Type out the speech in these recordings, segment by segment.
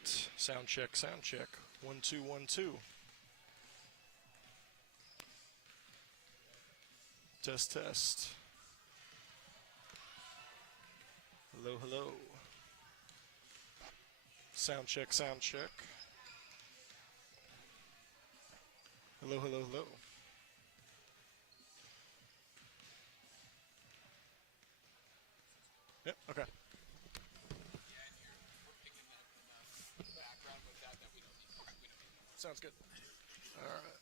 right. Sound check, sound check. 1 2 1 2. Test, test. Hello, hello. Sound check, sound check. Hello, hello, hello. Yep, okay. Sounds good. All right.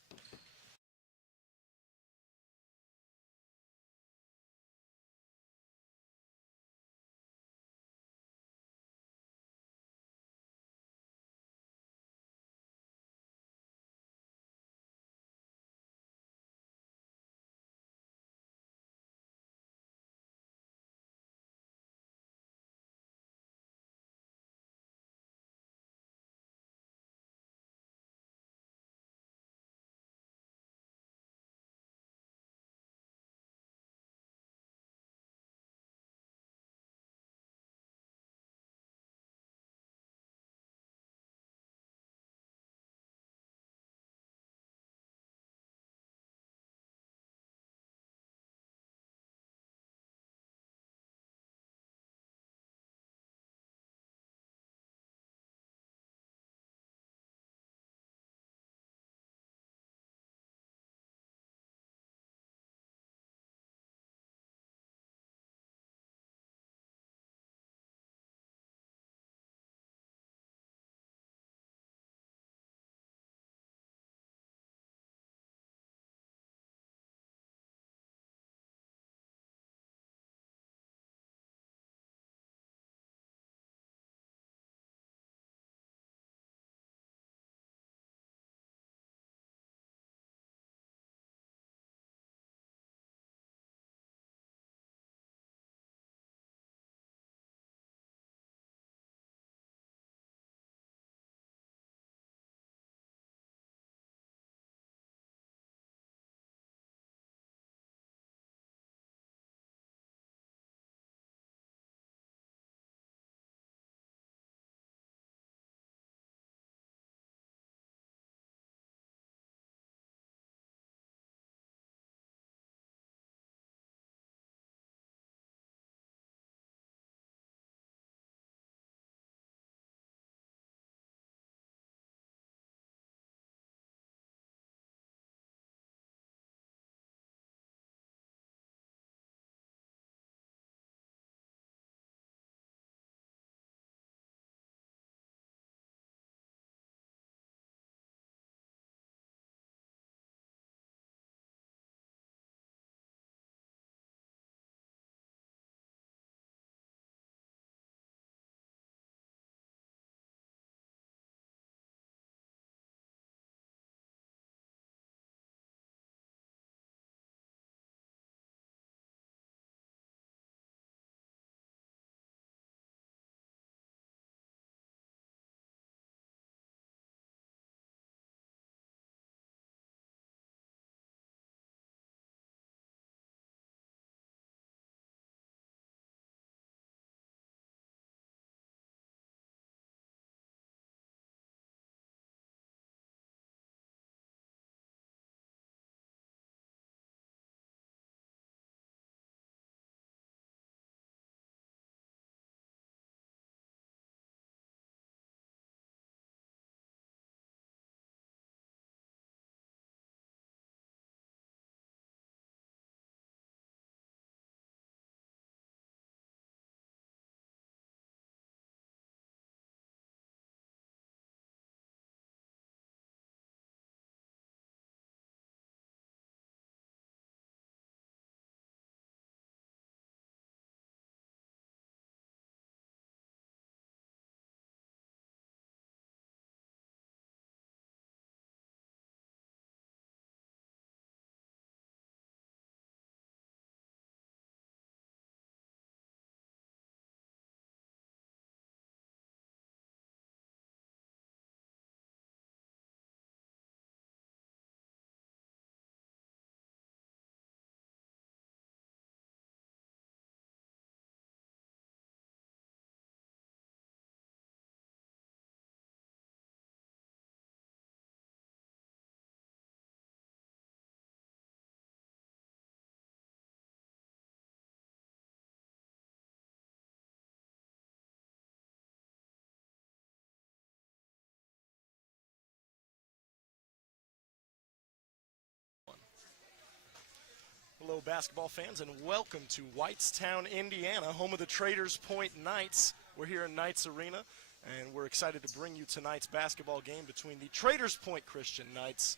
basketball fans, and welcome to Whitestown, Indiana, home of the Traders Point Knights. We're here in Knights Arena, and we're excited to bring you tonight's basketball game between the Traders Point Christian Knights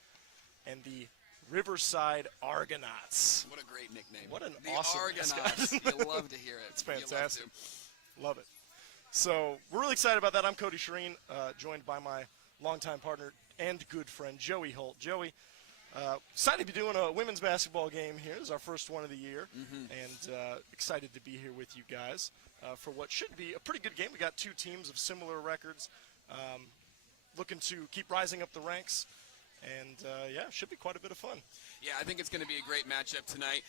and the Riverside Argonauts. What a great nickname. What an the awesome Argonauts. You love to hear it. It's fantastic. Love it. So we're really excited about that. I'm Cody Shireen, joined by my longtime partner and good friend, Joey Holt. Joey, excited to be doing a women's basketball game here. This is our first one of the year, and excited to be here with you guys for what should be a pretty good game. We got two teams of similar records, looking to keep rising up the ranks, and yeah, should be quite a bit of fun. Yeah, I think it's going to be a great matchup tonight.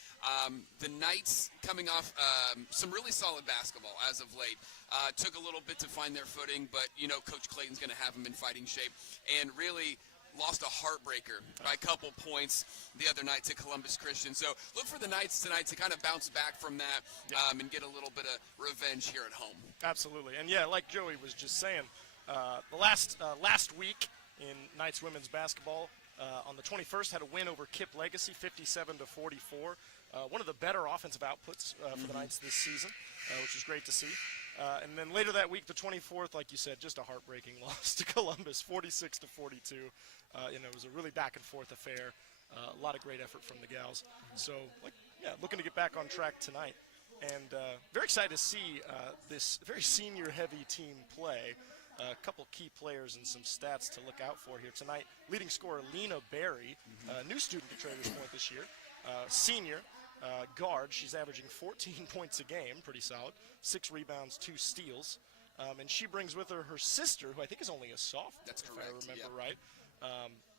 The Knights coming off some really solid basketball as of late. Took a little bit to find their footing, but, you know, Coach Clayton's going to have them in fighting shape, and really lost a heartbreaker by a couple points the other night to Columbus Christian. So look for the Knights tonight to kind of bounce back from that and get a little bit of revenge here at home. Absolutely. And, yeah, like Joey was just saying, the last week in Knights women's basketball, on the 21st, had a win over Kip Legacy, 57-44. One of the better offensive outputs for the Knights this season, which is great to see. And then later that week, the 24th, like you said, just a heartbreaking loss to Columbus, 46-42. You know, it was a really back-and-forth affair. A lot of great effort from the gals. So, looking to get back on track tonight. And very excited to see this very senior-heavy team play. A couple key players and some stats to look out for here tonight. Leading scorer Lena Berry, new student to Traders Point this year, senior guard. She's averaging 14 points a game, pretty solid. 6 rebounds, 2 steals. And she brings with her sister, who I think is only a sophomore, That's if correct, I remember right.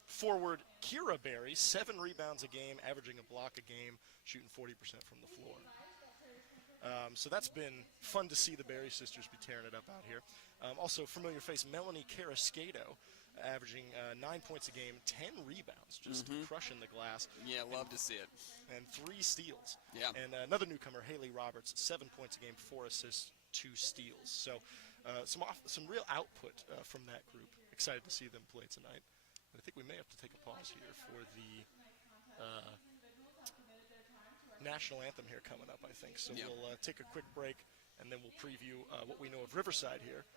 Forward Kira Berry, 7 rebounds a game, averaging a block a game, shooting 40% from the floor. So that's been fun to see the Berry sisters be tearing it up out here. Also, familiar face Melanie Carrasquedo, averaging 9 points a game, 10 rebounds, just crushing the glass. Yeah, love to see it. And 3 steals. Yeah. And another newcomer, Haley Roberts, 7 points a game, 4 assists, 2 steals. So some real output from that group. Excited to see them play tonight. I think we may have to take a pause here for the national anthem here coming up, I think. So we'll take a quick break, and then we'll preview what we know of Riverside here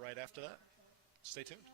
right after that. Stay tuned.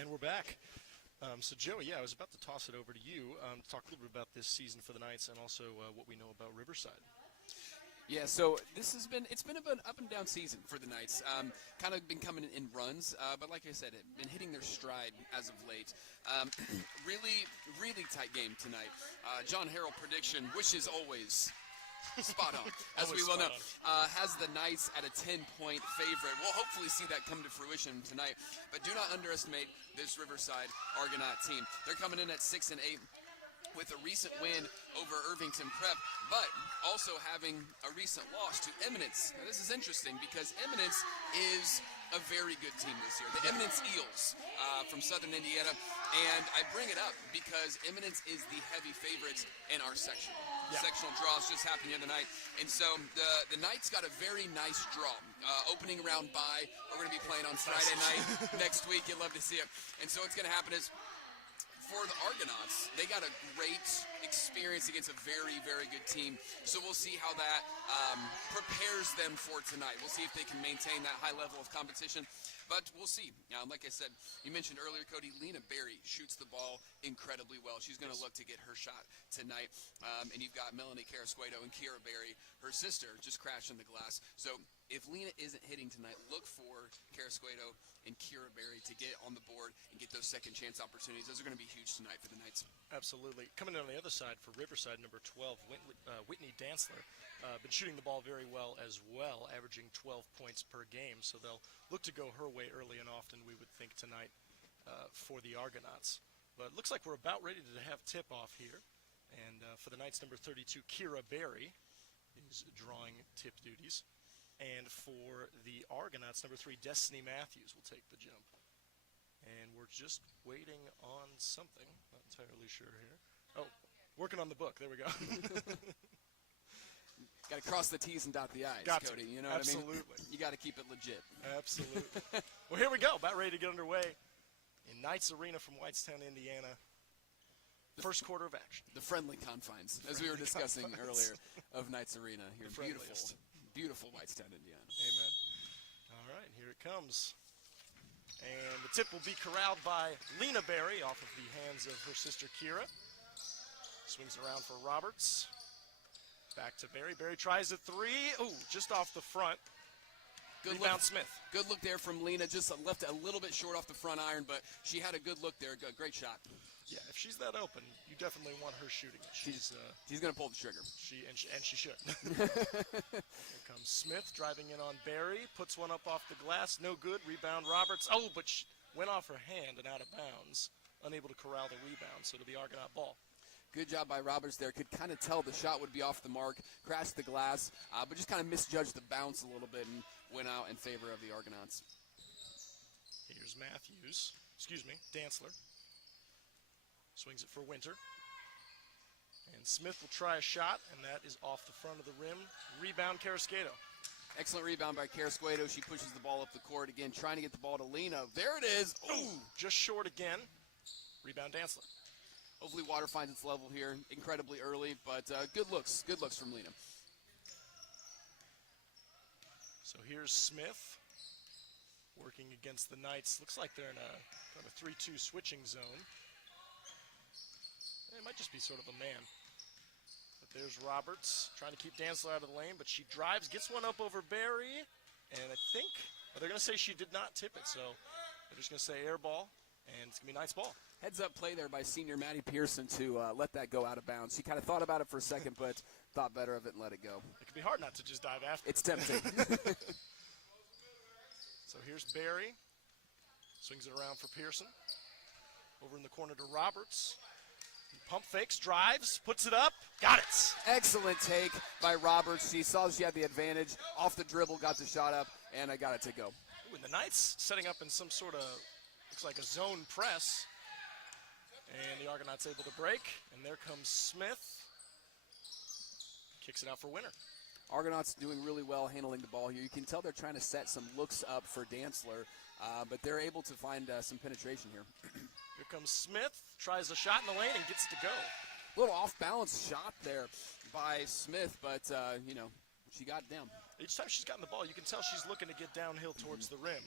And we're back. So, Joey, I was about to toss it over to you to talk a little bit about this season for the Knights and also what we know about Riverside. Yeah, so it's been an up and down season for the Knights. Kind of been coming in runs, but like I said, been hitting their stride as of late. Really, really tight game tonight. John Harrell prediction, which is always spot on, as we well know, has the Knights at a 10-point favorite. We'll hopefully see that come to fruition tonight, but do not underestimate this Riverside Argonaut team. They're coming in at 6-8 with a recent win over Irvington Prep, but also having a recent loss to Eminence. Now, this is interesting because Eminence is a very good team this year. The Eminence Eels from Southern Indiana, and I bring it up because Eminence is the heavy favorites in our section. Sectional draws just happened the other night, and so the Knights got a very nice draw. Opening round bye. We're going to be playing on Friday night next week. You'd love to see it. And so what's going to happen is, for the Argonauts, they got a great experience against a very, very good team. So we'll see how that prepares them for tonight. We'll see if they can maintain that high level of competition. But we'll see. Like I said, you mentioned earlier, Cody, Lena Berry shoots the ball incredibly well. She's going to look to get her shot tonight. And you've got Melanie Carrasquedo and Kira Berry, her sister, just crashed in the glass. So if Lena isn't hitting tonight, look for Carrasquedo and Kira Berry to get on the board and get those second chance opportunities. Those are going to be huge tonight for the Knights. Absolutely. Coming in on the other side for Riverside, number 12, Whitney Dantzler. Been shooting the ball very well as well, averaging 12 points per game. So they'll look to go her way early and often, we would think, tonight for the Argonauts. But it looks like we're about ready to have tip-off here. And for the Knights, number 32, Kira Berry is drawing tip duties. And for the Argonauts, number 3, Destiny Matthews will take the jump. And we're just waiting on something. Not entirely sure here. Oh, working on the book. There we go. Got to cross the T's and dot the I's, Cody. You know what I mean? Absolutely. You got to keep it legit. Absolutely. Well, here we go. About ready to get underway in Knights Arena from Whitestown, Indiana. First quarter of action. The friendly confines, as we were discussing earlier, of Knights Arena here. Beautiful Whitestown, Indiana. Amen. All right, here it comes. And the tip will be corralled by Lena Berry off of the hands of her sister Kira. Swings around for Roberts. Back to Berry. Berry tries a three. Ooh, just off the front. Good Rebound look. Smith. Good look there from Lena. Just left it a little bit short off the front iron, but she had a good look there. Great shot. Yeah, if she's that open, you definitely want her shooting it. She's going to pull the trigger. She should. Here comes Smith driving in on Berry. Puts one up off the glass. No good. Rebound Roberts. Oh, but she went off her hand and out of bounds. Unable to corral the rebound, so it'll be Argonaut ball. Good job by Roberts there. Could kind of tell the shot would be off the mark. Crashed the glass, but just kind of misjudged the bounce a little bit and went out in favor of the Argonauts. Here's Matthews. Dantzler. Swings it for Winter. And Smith will try a shot, and that is off the front of the rim. Rebound, Carrasquedo. Excellent rebound by Carrasquedo. She pushes the ball up the court again, trying to get the ball to Lena. There it is. Ooh, just short again. Rebound, Dantzler. Hopefully water finds its level here incredibly early, but good looks from Lena. So here's Smith working against the Knights. Looks like they're in a kind of 3-2 switching zone. It might just be sort of a man. But there's Roberts trying to keep Dantzler out of the lane, but she drives, gets one up over Berry, and I think they're going to say she did not tip it, so they're just going to say air ball, and it's going to be Knights ball. Heads up play there by senior Maddie Pearson to let that go out of bounds. She kind of thought about it for a second, but thought better of it and let it go. It could be hard not to just dive after. It's tempting. So here's Berry. Swings it around for Pearson. Over in the corner to Roberts. Pump fakes, drives, puts it up, got it. Excellent take by Roberts. She saw she had the advantage. Off the dribble, got the shot up, and I got it to go. Ooh, and the Knights setting up in some sort of, looks like a zone press. And the Argonauts able to break, and there comes Smith. Kicks it out for Winter. Argonauts doing really well handling the ball here. You can tell they're trying to set some looks up for Dantzler, but they're able to find some penetration here. Here comes Smith, tries a shot in the lane and gets to go. A little off-balance shot there by Smith, but, she got it down. Each time she's gotten the ball, you can tell she's looking to get downhill towards the rim.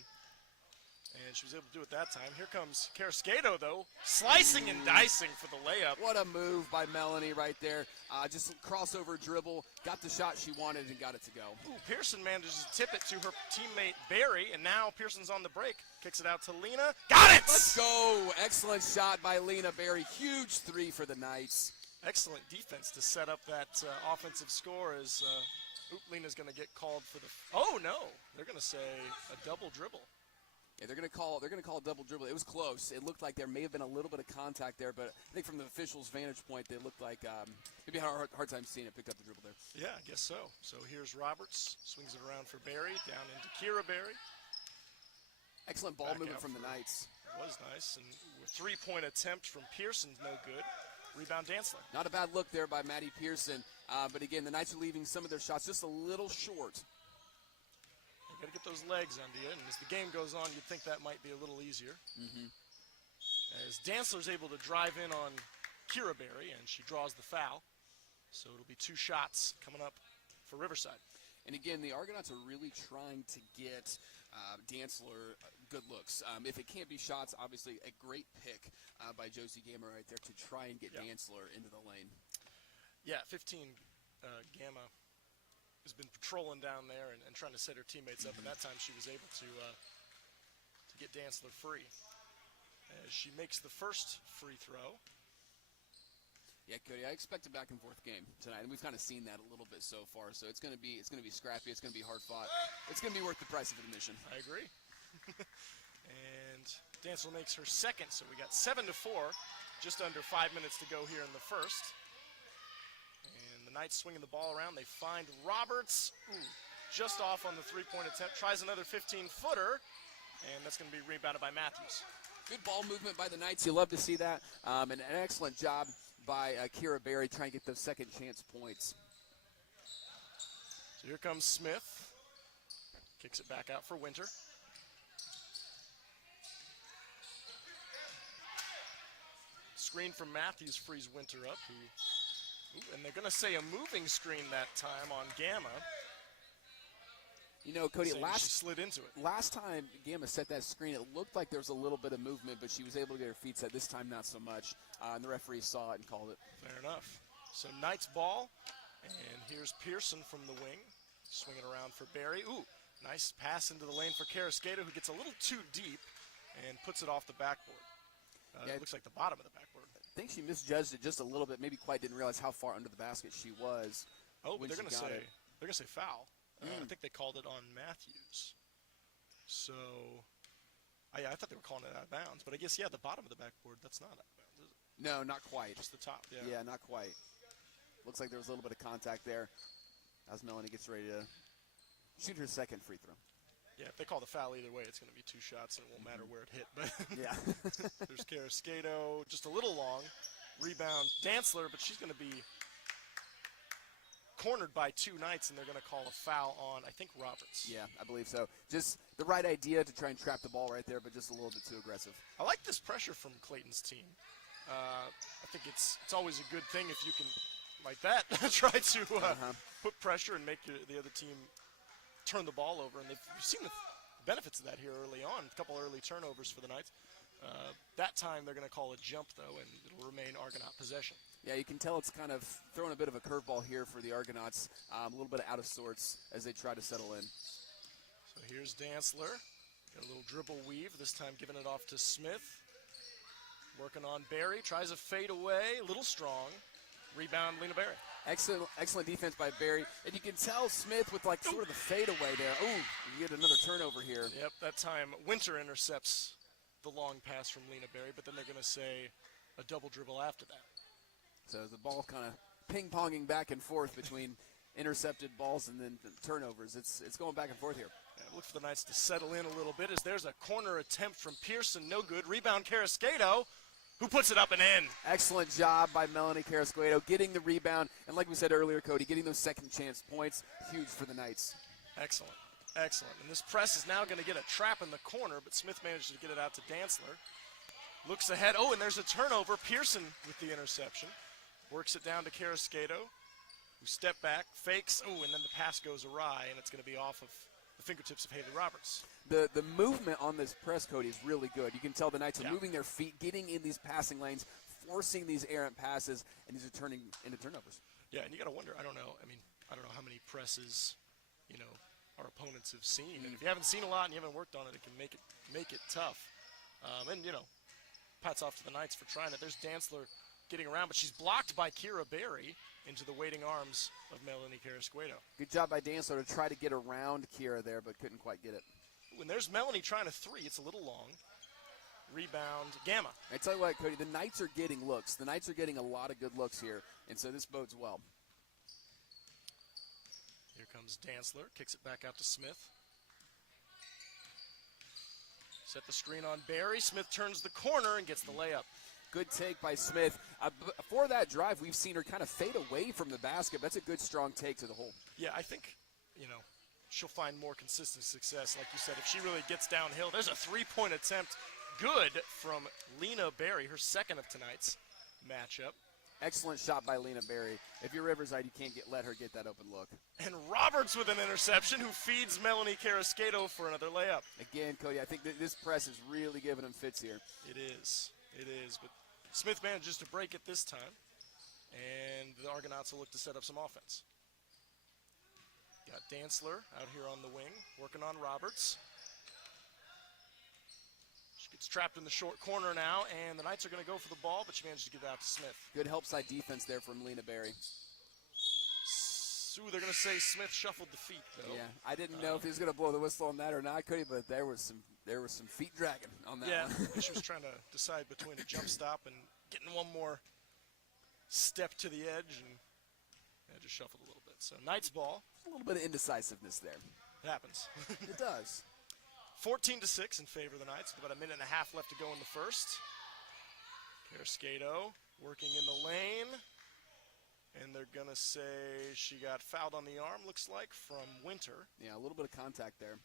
And she was able to do it that time. Here comes Carrasquedo, though, slicing and dicing for the layup. What a move by Melanie right there. Just a crossover dribble, got the shot she wanted and got it to go. Ooh, Pearson manages to tip it to her teammate Barry, and now Pearson's on the break. Kicks it out to Lena. Got it! Let's go. Excellent shot by Lena Barry. Huge three for the Knights. Excellent defense to set up that offensive score as Lena's going to get called for the. Oh no, they're going to say a double dribble. Yeah, they're going to call a double dribble. It was close. It looked like there may have been a little bit of contact there, but I think from the officials' vantage point, they looked like maybe had a hard time seeing it. Picked up the dribble there. Yeah, I guess so. So here's Roberts, swings it around for Barry, down into Kira Barry. Excellent ball movement from the Knights. It was nice, and a three-point attempt from Pearson's no good. Rebound Dantzler. Not a bad look there by Maddie Pearson, but again, the Knights are leaving some of their shots just a little short. You got to get those legs under you, and as the game goes on, you'd think that might be a little easier. As Dantzler's able to drive in on Kira Berry, and she draws the foul. So it'll be 2 shots coming up for Riverside. And again, the Argonauts are really trying to get Dantzler good looks. If it can't be shots, obviously a great pick by Josie Gamma right there to try and get Dantzler into the lane. Yeah, 15 Gamma has been patrolling down there and trying to set her teammates up, and that time she was able to get Dantzler free. As she makes the first free throw. Yeah, Cody, I expect a back and forth game tonight, and we've kind of seen that a little bit so far. So it's going to be scrappy. It's going to be hard fought. It's going to be worth the price of admission. I agree. And Dantzler makes her second, so we got 7-4, just under 5 minutes to go here in the first. And the Knights swinging the ball around. They find Roberts, just off on the three-point attempt. Tries another 15-footer, and that's going to be rebounded by Matthews. Good ball movement by the Knights. You love to see that. And an excellent job by Kira Berry trying to get those second chance points. So here comes Smith. Kicks it back out for Winter. Screen from Matthews frees Winter up. And they're going to say a moving screen that time on Gamma. You know, Cody, she slid into it. Last time Gamma set that screen, it looked like there was a little bit of movement, but she was able to get her feet set. This time, not so much. And the referee saw it and called it. Fair enough. So Knights ball, and here's Pearson from the wing, swinging around for Barry. Ooh, nice pass into the lane for Carrasquedo, who gets a little too deep and puts it off the backboard. It looks like the bottom of the backboard. I think she misjudged it just a little bit. Maybe quite didn't realize how far under the basket she was. Oh, but they're going to say foul. I think they called it on Matthews. So, I thought they were calling it out of bounds. But I guess, the bottom of the backboard, that's not out of bounds, is it? No, not quite. Just the top, Yeah, not quite. Looks like there was a little bit of contact there as Melanie gets ready to shoot her second free throw. Yeah, if they call the foul either way, it's going to be 2 shots, and it won't matter where it hit. But yeah. There's Carrasquedo, just a little long. Rebound, Dantzler, but she's going to be cornered by 2 Knights, and they're going to call a foul on, I think, Roberts. Yeah, I believe so. Just the right idea to try and trap the ball right there, but just a little bit too aggressive. I like this pressure from Clayton's team. I think it's always a good thing if you can, like that, try to put pressure and make the other team turn the ball over. And we've seen the benefits of that here early on. A couple early turnovers for the Knights. That time they're going to call a jump, though, and it'll remain Argonaut possession. Yeah, you can tell it's kind of throwing a bit of a curveball here for the Argonauts. A little bit out of sorts as they try to settle in. So here's Dantzler. Got a little dribble weave, this time giving it off to Smith. Working on Barry, tries a fade away, a little strong. Rebound, Lena Barry. Excellent defense by Barry. And you can tell Smith with like sort of the fade away there. Ooh, you get another turnover here. Yep, that time Winter intercepts the long pass from Lena Barry, but then they're going to say a double dribble after that. So the ball kind of ping-ponging back and forth between intercepted balls and then turnovers. It's going back and forth here. Yeah, look for the Knights to settle in a little bit as there's a corner attempt from Pearson. No good. Rebound, Carrasquedo, who puts it up and in. Excellent job by Melanie Carrasquedo getting the rebound. And like we said earlier, Cody, getting those second chance points, huge for the Knights. Excellent. Excellent. And this press is now going to get a trap in the corner, but Smith managed to get it out to Dantzler. Looks ahead. Oh, and there's a turnover. Pearson with the interception. Works it down to Carrasquedo, who step back, fakes. Oh, and then the pass goes awry, and it's going to be off of the fingertips of Haley Roberts. The movement on this press, Cody, is really good. You can tell the Knights are Yeah. moving their feet, getting in these passing lanes, forcing these errant passes, and these are turning into turnovers. Yeah, and you got to wonder, I don't know how many presses, our opponents have seen. And if you haven't seen a lot and you haven't worked on it, it can make it tough. And hats off to the Knights for trying it. There's Dantzler getting around, but she's blocked by Kira Berry into the waiting arms of Melanie Carrasquedo. Good job by Dantzler to try to get around Kira there, but couldn't quite get it. When there's Melanie trying a three, it's a little long. Rebound, Gamma. I tell you what, Cody, the Knights are getting looks. The Knights are getting a lot of good looks here, and so this bodes well. Here comes Dantzler, kicks it back out to Smith. Set the screen on Berry. Smith turns the corner and gets the layup. Good take by Smith. For that drive, we've seen her kind of fade away from the basket. That's a good, strong take to the hole. Yeah, I think, she'll find more consistent success. Like you said, if she really gets downhill, there's a three-point attempt. Good from Lena Berry, her second of tonight's matchup. Excellent shot by Lena Berry. If you're Riverside, you can't let her get that open look. And Roberts with an interception, who feeds Melanie Carrasquedo for another layup. Again, Cody, I think this press is really giving them fits here. It is. But Smith manages to break it this time, and the Argonauts will look to set up some offense. Got Dantzler out here on the wing, working on Roberts. She gets trapped in the short corner now, and the Knights are going to go for the ball, but she managed to get it out to Smith. Good help side defense there from Lena Berry. Ooh, they're going to say Smith shuffled the feet, though. Yeah, I didn't know if he was going to blow the whistle on that or not, Cody, but there was some feet dragging on that Yeah, one. she was trying to decide between a jump stop and getting one more step to the edge, and just shuffled a little bit. So Knights ball. A little bit of indecisiveness there. It happens. It does. 14-6 in favor of the Knights, with about a minute and a half left to go in the first. Carrasquedo working in the lane. And they're going to say she got fouled on the arm, looks like, from Winter. Yeah, a little bit of contact there.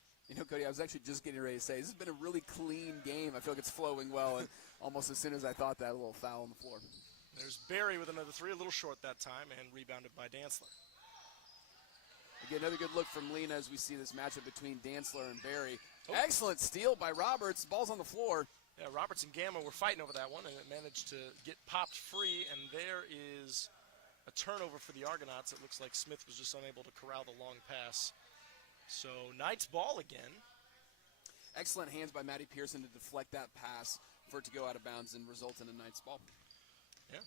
Cody, I was actually just getting ready to say, this has been a really clean game. I feel like it's flowing well, and almost as soon as I thought that, a little foul on the floor. There's Berry with another three, a little short that time, and rebounded by Dantzler. Again, another good look from Lena as we see this matchup between Dantzler and Berry. Oh. Excellent steal by Roberts. Ball's on the floor. Yeah, Roberts and Gamma were fighting over that one, and it managed to get popped free, and there is a turnover for the Argonauts. It looks like Smith was just unable to corral the long pass. So Knights ball again. Excellent hands by Maddie Pearson to deflect that pass for it to go out of bounds and result in a Knights ball. Yeah,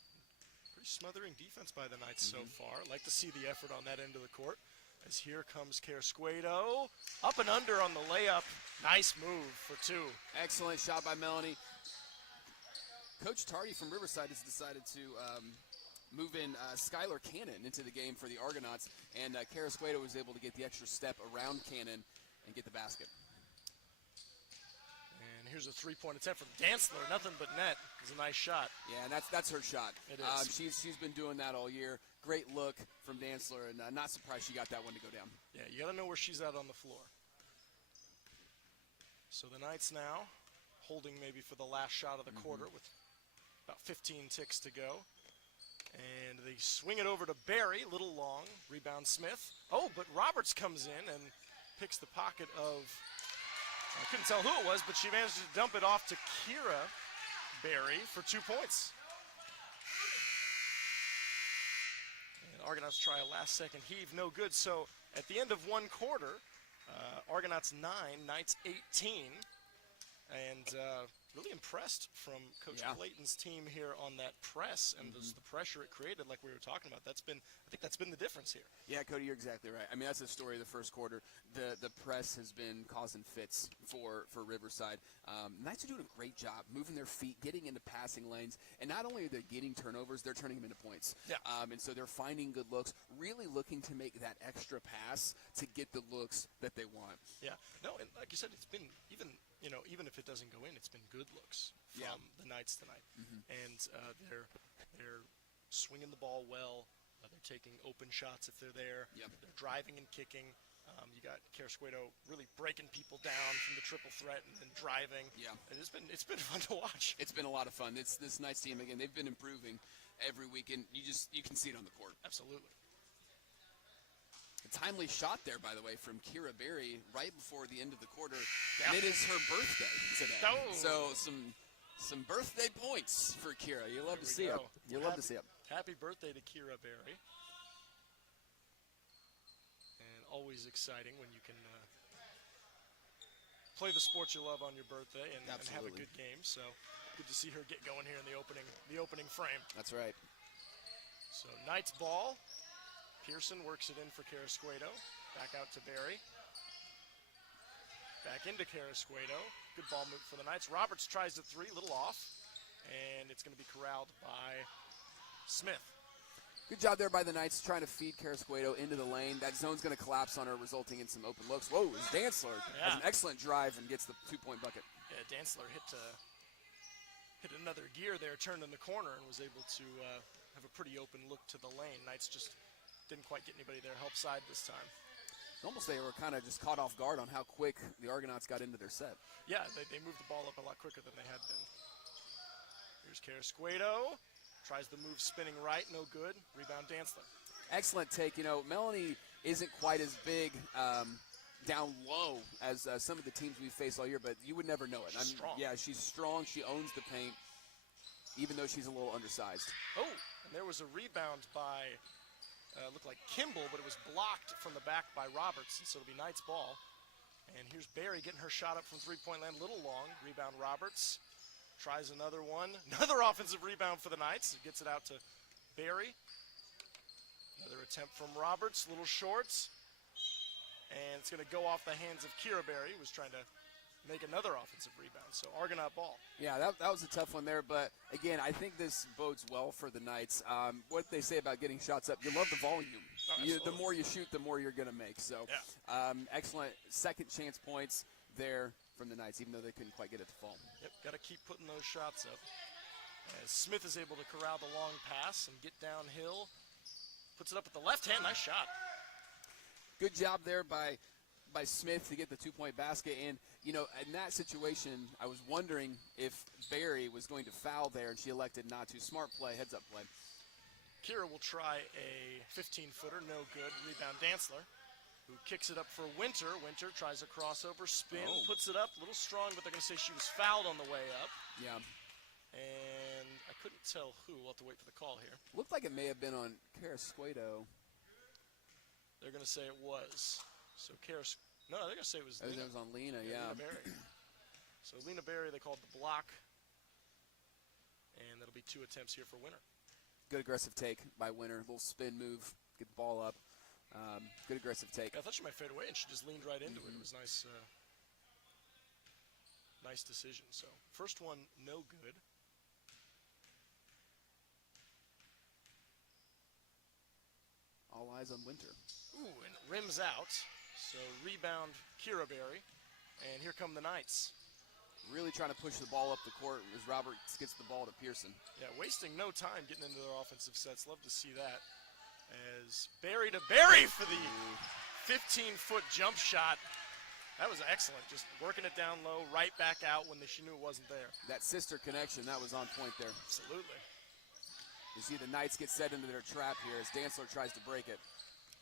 pretty smothering defense by the Knights so far. Like to see the effort on that end of the court. As here comes Carrasquedo. Up and under on the layup. Nice move for two. Excellent shot by Melanie. Coach Tardy from Riverside has decided to move in Skylar Cannon into the game for the Argonauts, and Carrasquedo was able to get the extra step around Cannon and get the basket. And here's a three-point attempt from Dantzler. Nothing but net. It's a nice shot. Yeah, and that's her shot. It is. She's been doing that all year. Great look from Dantzler, and not surprised she got that one to go down. Yeah, you got to know where she's at on the floor. So the Knights now holding maybe for the last shot of the quarter with about 15 ticks to go. And they swing it over to Berry, a little long. Rebound Smith. Oh, but Roberts comes in and picks the pocket of, I couldn't tell who it was, but she managed to dump it off to Kira Berry for 2 points. And Argonauts try a last-second heave, no good. So at the end of one quarter, Argonauts 9, Knights 18. And really impressed from Coach Clayton's team here on that press and the pressure it created, like we were talking about. I think that's been the difference here. Yeah, Cody, you're exactly right. I mean, that's the story of the first quarter. The press has been causing fits for Riverside. Knights are doing a great job moving their feet, getting into passing lanes, and not only are they getting turnovers, they're turning them into points. Yeah. And so they're finding good looks, really looking to make that extra pass to get the looks that they want. Yeah. No, and like you said, it's been even if it doesn't go in, it's been good looks from the Knights tonight. And they're swinging the ball well. They're taking open shots if they're there. They're driving and kicking. You got Carrasquedo really breaking people down from the triple threat and then driving. Yeah. And it's been fun to watch. It's been a lot of fun. This Knights team, again, they've been improving every week, and you can see it on the court. Absolutely. timely shot there, by the way, from Kira Berry right before the end of the quarter. And it is her birthday today. Oh. So some birthday points for Kira. You love to see it. You love to see it. Happy birthday to Kira Berry. And always exciting when you can play the sport you love on your birthday and have a Absolutely. good game. So good to see her get going here in the opening frame. That's right. So Knights ball. Pearson works it in for Carrasquedo. Back out to Berry. Back into Carrasquedo. Good ball move for the Knights. Roberts tries the three, little off. And it's going to be corralled by Smith. Good job there by the Knights trying to feed Carrasquedo into the lane. That zone's going to collapse on her, resulting in some open looks. Whoa, Dantzler has an excellent drive and gets the 2-point bucket. Yeah, Dantzler hit another gear there, turned in the corner, and was able to have a pretty open look to the lane. Knights just didn't quite get anybody there help side this time. Almost they were kind of just caught off guard on how quick the Argonauts got into their set. Yeah, they moved the ball up a lot quicker than they had been. Here's Carrasquedo. Tries the move spinning right, no good. Rebound Dantzler. Excellent take. You know, Melanie isn't quite as big down low as some of the teams we've faced all year, but you would never know it. She's strong. Yeah, she's strong. She owns the paint, even though she's a little undersized. Oh, and there was a rebound by, looked like Kimball, but it was blocked from the back by Roberts, and so it'll be Knights ball. And here's Berry getting her shot up from three-point land, little long. Rebound Roberts. Tries another one. Another offensive rebound for the Knights. Gets it out to Berry. Another attempt from Roberts. Little shorts. And it's going to go off the hands of Kira Berry, who was trying to make another offensive rebound. So Argonaut ball. Yeah, that was a tough one there. But, again, I think this bodes well for the Knights. What they say about getting shots up, you love the volume. The more you shoot, the more you're going to make. So excellent second chance points there from the Knights, even though they couldn't quite get it to fall. Yep, got to keep putting those shots up. As Smith is able to corral the long pass and get downhill. Puts it up with the left hand. Nice shot. Good job there by Smith to get the 2-point basket. And, you know, in that situation, I was wondering if Berry was going to foul there, and she elected not to. Smart play, heads-up play. Kira will try a 15-footer. No good. Rebound Dantzler, who kicks it up for Winter. Winter tries a crossover, spin, puts it up. A little strong, but they're going to say she was fouled on the way up. Yeah. And I couldn't tell who. We'll have to wait for the call here. Looked like it may have been on Carrasquedo. They're going to say it was. So no, they're going to say it was Lena. It was on Lena, yeah. Lena Berry. So Lena Berry, they called the block. And that'll be 2 attempts here for Winter. Good aggressive take by Winter. Little spin move, get the ball up. Good aggressive take. I thought she might fade away, and she just leaned right into it. It was nice. Nice decision. So first one, no good. All eyes on Winter. Ooh, and it rims out. So rebound Kira Berry. And here come the Knights. Really trying to push the ball up the court as Roberts gets the ball to Pearson. Yeah, wasting no time getting into their offensive sets. Love to see that. As Berry to Berry for the 15-foot jump shot. That was excellent. Just working it down low, right back out when she knew it wasn't there. That sister connection, that was on point there. Absolutely. You see the Knights get set into their trap here as Dantzler tries to break it.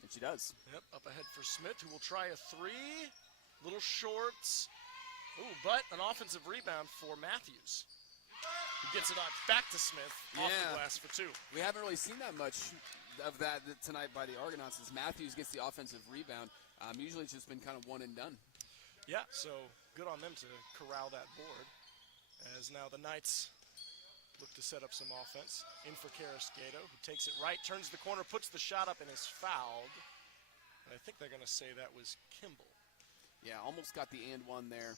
And she does. Yep, up ahead for Smith, who will try a 3. Little shorts. Ooh, but an offensive rebound for Matthews. He gets it on back to Smith, off the glass for 2. We haven't really seen that much of that tonight by the Argonauts as Matthews gets the offensive rebound. Usually it's just been kind of one and done. Yeah, so good on them to corral that board. As now the Knights look to set up some offense. In for Carrasquedo, who takes it right, turns the corner, puts the shot up, and is fouled. And I think they're going to say that was Kimball. Yeah, almost got the and one there.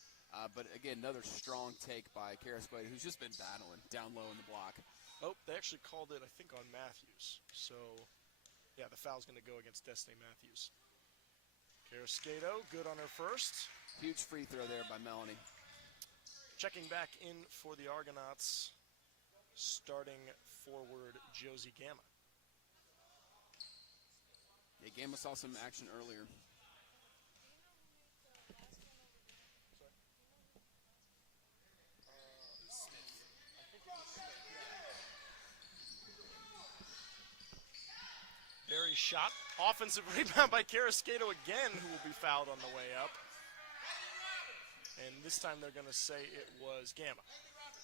But again, another strong take by Carrasquedo, who's just been battling down low in the block. Oh, they actually called it, I think, on Matthews. So, yeah, the foul's going to go against Destiny Matthews. Carrasquedo, good on her first. Huge free throw there by Melanie. Checking back in for the Argonauts, starting forward Josie Gamma. Yeah, Gamma saw some action earlier. shot. Offensive rebound by Carrasquedo again, who will be fouled on the way up. And this time they're going to say it was Gamma.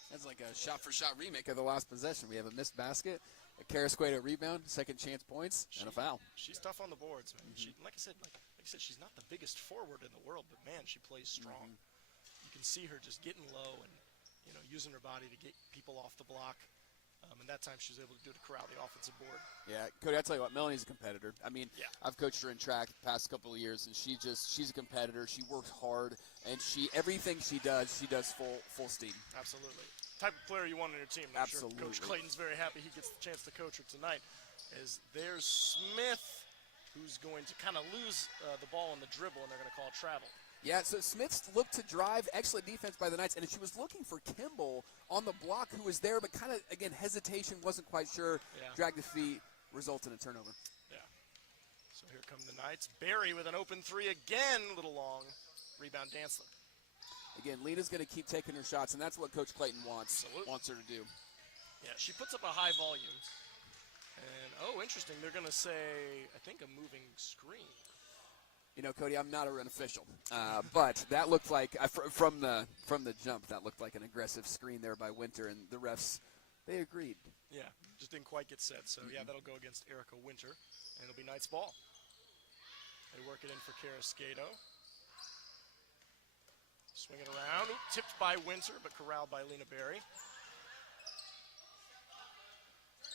That's like a shot-for-shot remake of the last possession. We have a missed basket, a Carrasquedo rebound, second chance points, and a foul. She's tough on the boards, man. Like I said, she's not the biggest forward in the world, but man, she plays strong. You can see her just getting low and using her body to get people off the block. And that time she was able to do it to corral the offensive board. Yeah, Cody, I'll tell you what, Melanie's a competitor. I mean, yeah. I've coached her in track the past couple of years, and she's a competitor. She works hard, and everything she does full steam. Absolutely. Type of player you want on your team. I'm Absolutely. sure Coach Clayton's very happy he gets the chance to coach her tonight. As there's Smith, who's going to kind of lose the ball on the dribble, and they're going to call travel. Yeah, so Smith looked to drive. Excellent defense by the Knights, and she was looking for Kimball on the block, who was there, but kind of, again, hesitation, wasn't quite sure. Yeah. Dragged the feet, resulted in a turnover. Yeah. So here come the Knights. Barry with an open three again, a little long. Rebound, Dantzler. Again, Lena's going to keep taking her shots, and that's what Coach Clayton wants her to do. Yeah, she puts up a high volume. And, interesting, they're going to say, I think, a moving screen. Cody, I'm not an official, but that looked like from the jump, that looked like an aggressive screen there by Winter, and the refs, they agreed. Yeah, just didn't quite get set. So yeah, that'll go against Erica Winter, and it'll be Knights ball. They work it in for Carrasquedo. Swing it around, tipped by Winter, but corralled by Lena Berry.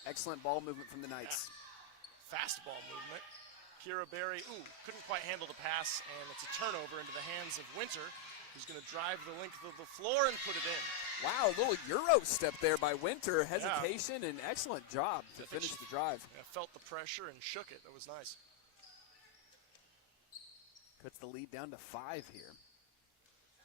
Excellent ball movement from the Knights. Yeah. Fast ball movement. Kira Berry, couldn't quite handle the pass, and it's a turnover into the hands of Winter, who's going to drive the length of the floor and put it in. Wow, a little Euro step there by Winter. Hesitation and excellent job to finish the drive. Yeah, felt the pressure and shook it. That was nice. Cuts the lead down to 5 here.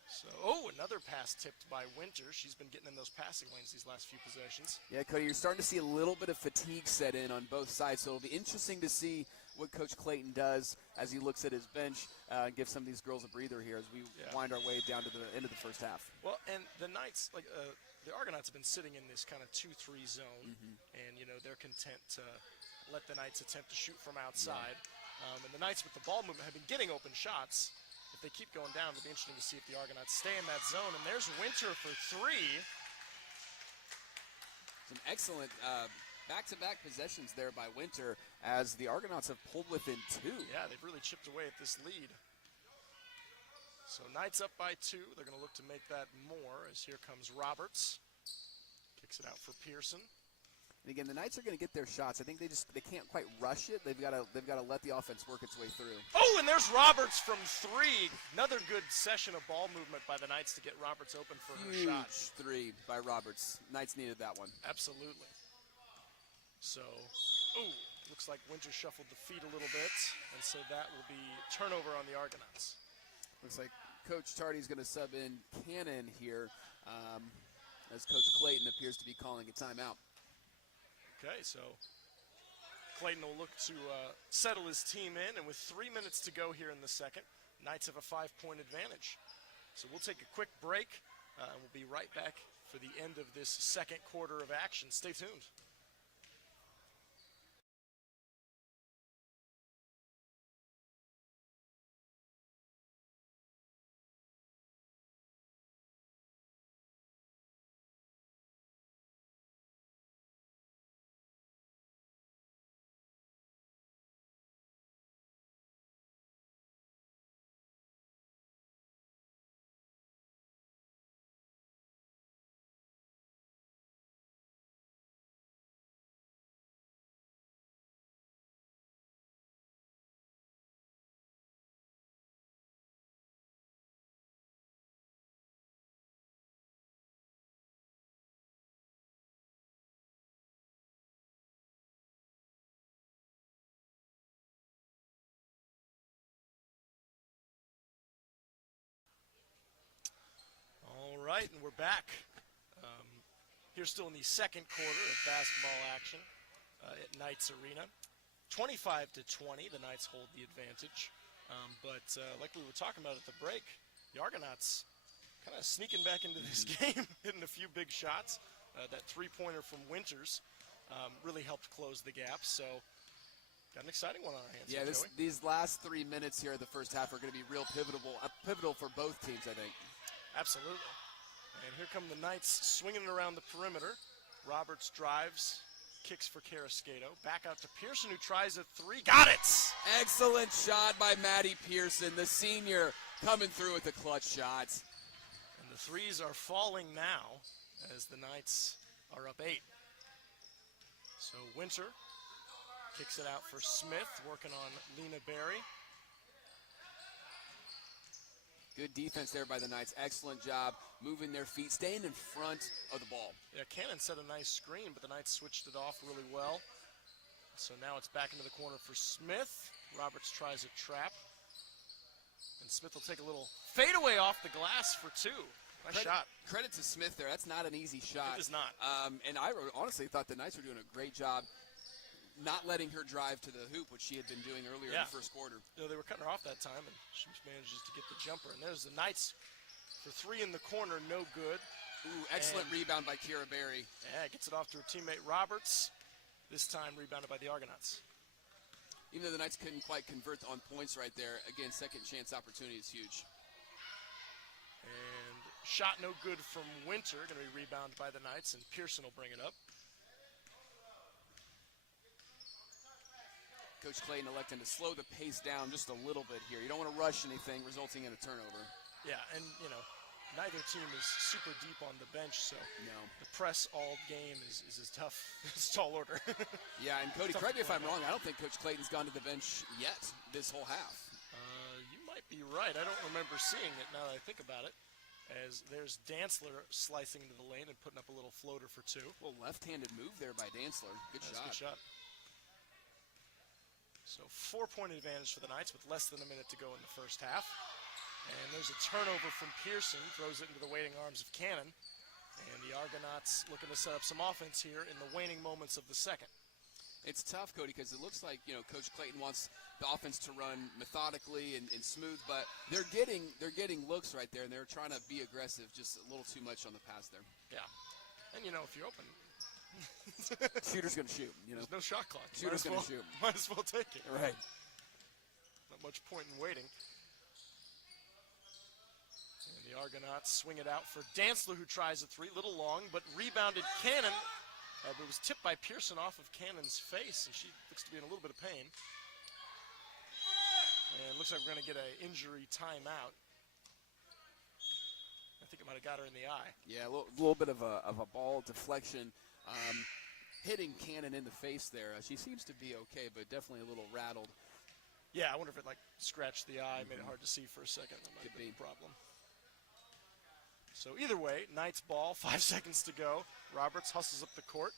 So, another pass tipped by Winter. She's been getting in those passing lanes these last few possessions. Yeah, Cody, you're starting to see a little bit of fatigue set in on both sides, so it'll be interesting to see what Coach Clayton does as he looks at his bench and gives some of these girls a breather here as we wind our way down to the end of the first half. Well, and the Knights, the Argonauts have been sitting in this kind of 2-3 zone, and, they're content to let the Knights attempt to shoot from outside. Yeah. And the Knights with the ball movement have been getting open shots. If they keep going down, it'll be interesting to see if the Argonauts stay in that zone. And there's Winter for 3. Some excellent back-to-back possessions there by Winter as the Argonauts have pulled within 2. Yeah, they've really chipped away at this lead. So Knights up by 2. They're going to look to make that more as here comes Roberts. Kicks it out for Pearson. And again, the Knights are going to get their shots. I think they can't quite rush it. They've got to let the offense work its way through. And there's Roberts from 3. Another good session of ball movement by the Knights to get Roberts open for her shot. Huge 3 by Roberts. Knights needed that one. Absolutely. So, looks like Winter shuffled the feet a little bit, and so that will be turnover on the Argonauts. Looks like Coach Tardy's going to sub in Cannon here as Coach Clayton appears to be calling a timeout. Okay, so Clayton will look to settle his team in, and with 3 minutes to go here in the second, Knights have a 5-point advantage. So we'll take a quick break, and we'll be right back for the end of this second quarter of action. Stay tuned. All right, and we're back. Here still in the second quarter of basketball action at Knights Arena. 25-20, the Knights hold the advantage. But like we were talking about at the break, the Argonauts kind of sneaking back into this game, hitting a few big shots. That three-pointer from Winters really helped close the gap. So Got an exciting one on our hands. Yeah, here, Joey. these last 3 minutes here of the first half are going to be real pivotal for both teams, I think. Absolutely. And here come the Knights swinging it around the perimeter. Roberts drives, kicks for Carrasquedo. Back out to Pearson, who tries a three. Got it! Excellent shot by Maddie Pearson, the senior, coming through with a clutch shot. And the threes are falling now as the Knights are up 8. So Winter kicks it out for Smith, working on Lena Berry. Good defense there by the Knights. Excellent job moving their feet, staying in front of the ball. Yeah, Cannon set a nice screen, but the Knights switched it off really well. So now it's back into the corner for Smith. Roberts tries a trap. And Smith will take a little fadeaway off the glass for 2. Nice shot. Credit to Smith there. That's not an easy shot. It is not. And I honestly thought the Knights were doing a great job not letting her drive to the hoop, which she had been doing earlier in the first quarter. You know, they were cutting her off that time, and she manages to get the jumper. And there's the Knights for 3 in the corner, no good. Ooh, excellent rebound by Kira Berry. Yeah, gets it off to her teammate Roberts. This time rebounded by the Argonauts. Even though the Knights couldn't quite convert on points right there, again, second chance opportunity is huge. And shot no good from Winter, going to be rebounded by the Knights, and Pearson will bring it up. Coach Clayton electing to slow the pace down just a little bit here. You don't want to rush anything, resulting in a turnover. Yeah, and, you know, neither team is super deep on the bench, so no. The press all game is as tough as tall order. Yeah, and Cody, correct me if I'm wrong, I don't think Coach Clayton's gone to the bench yet this whole half. You might be right. I don't remember seeing it now that I think about it. As there's Dantzler slicing into the lane and putting up a little floater for 2. Well, left-handed move there by Dantzler. Good shot. Good shot. So 4-point advantage for the Knights with less than a minute to go in the first half. And there's a turnover from Pearson, throws it into the waiting arms of Cannon. And the Argonauts looking to set up some offense here in the waning moments of the second. It's tough, Cody, because it looks like, you know, Coach Clayton wants the offense to run methodically and smooth, but they're getting looks right there, and they're trying to be aggressive, just a little too much on the pass there. Yeah. And, you know, if you're open, shooter's going to shoot, you know. There's no shot clock. Shooter's going to shoot. Might as well take it. Right. Not much point in waiting. And the Argonauts swing it out for Dantzler, who tries a 3. Little long, but rebounded Cannon. But it was tipped by Pearson off of Cannon's face, and she looks to be in a little bit of pain. And it looks like we're going to get an injury timeout. I think it might have got her in the eye. Yeah, a little bit of a ball deflection. Hitting Cannon in the face there. She seems to be okay, but definitely a little rattled. Yeah, I wonder if it like scratched the eye, made it hard to see for a second. That might be a problem. So either way, Knights ball, 5 seconds to go. Roberts hustles up the court.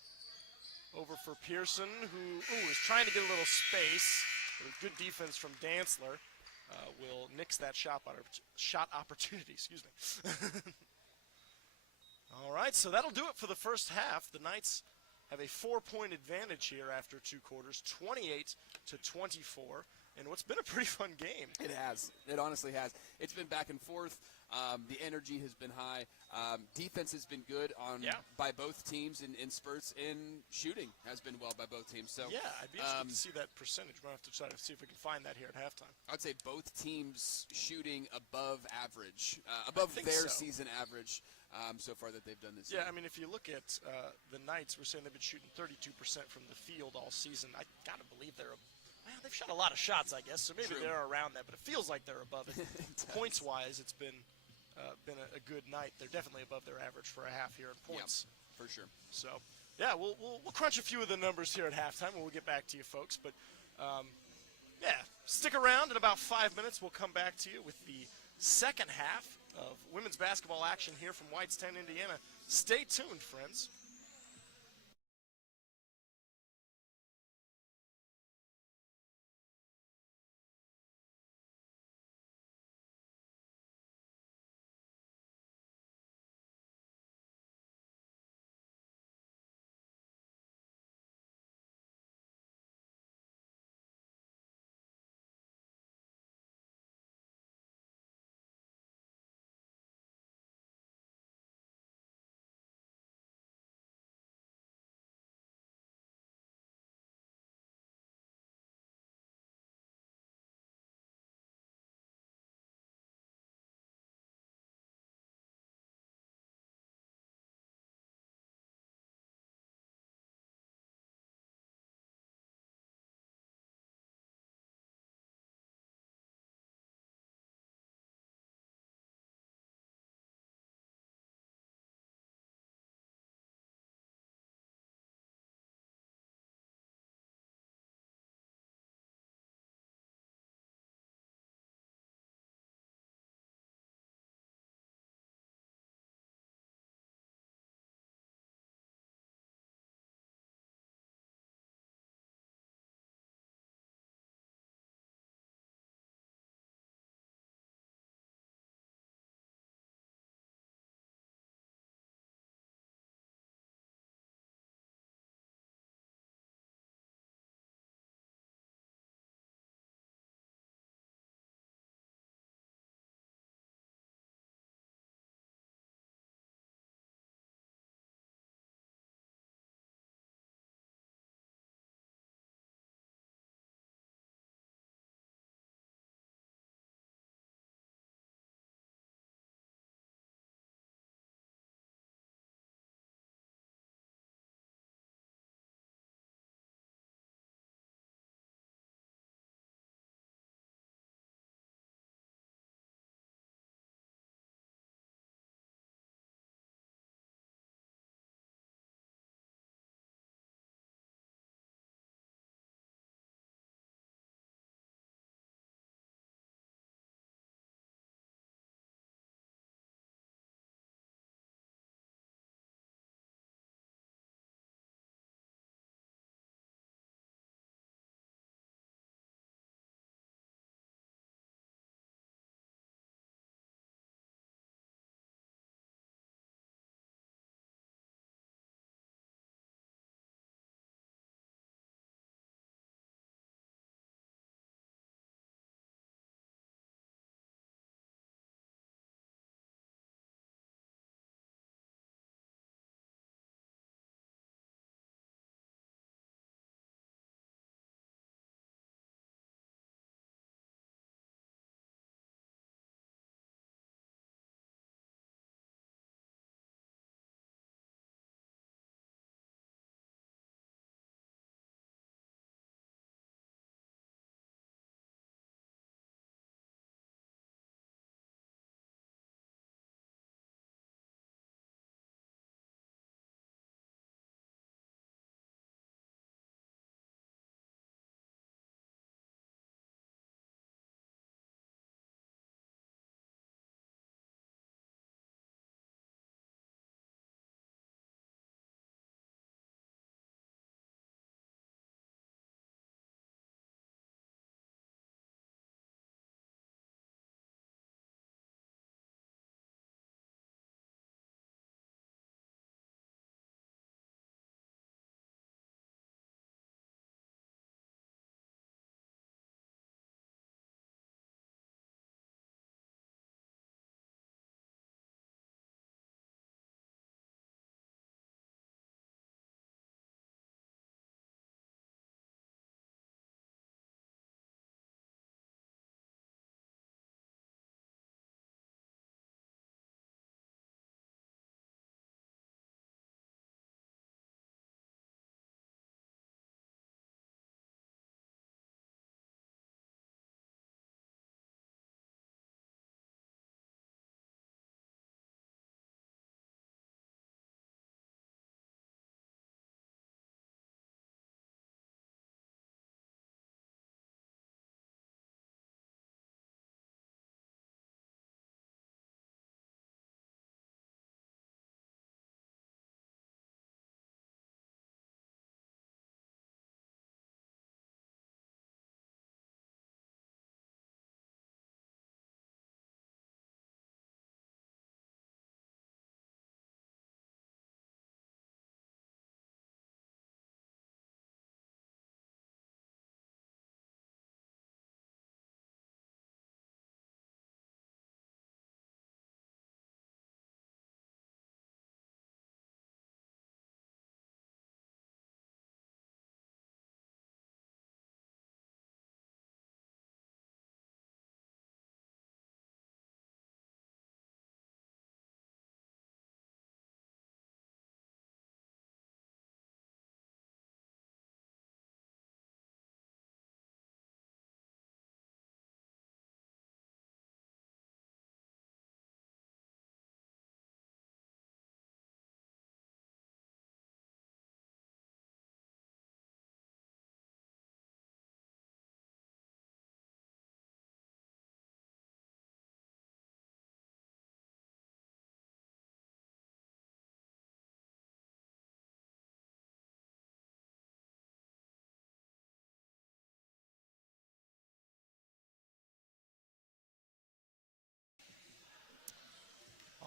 Over for Pearson, who is trying to get a little space. Good defense from Dantzler. Will nix that shot opportunity, excuse me. All right, so that'll do it for the first half. The Knights have a 4-point advantage here after 2 quarters, 28-24, in what's been a pretty fun game. It has. It honestly has. It's been back and forth. The energy has been high. Defense has been good by both teams in spurts, and shooting has been well by both teams. So yeah, I'd be interested to see that percentage. We're going to have to try to see if we can find that here at halftime. I'd say both teams shooting above average, above their season average so far that they've done this year. Yeah, I mean, if you look at the Knights, we're saying they've been shooting 32% from the field all season. I got to believe they've shot a lot of shots, I guess, so maybe they're around that, but it feels like they're above it. Points-wise, it's been a good night. They're definitely above their average for a half here in points. Yeah, for sure. So, yeah, we'll crunch a few of the numbers here at halftime, and we'll get back to you folks. But, yeah, stick around. In about 5 minutes, we'll come back to you with the second half of women's basketball action here from Whitestown, Indiana. Stay tuned, friends.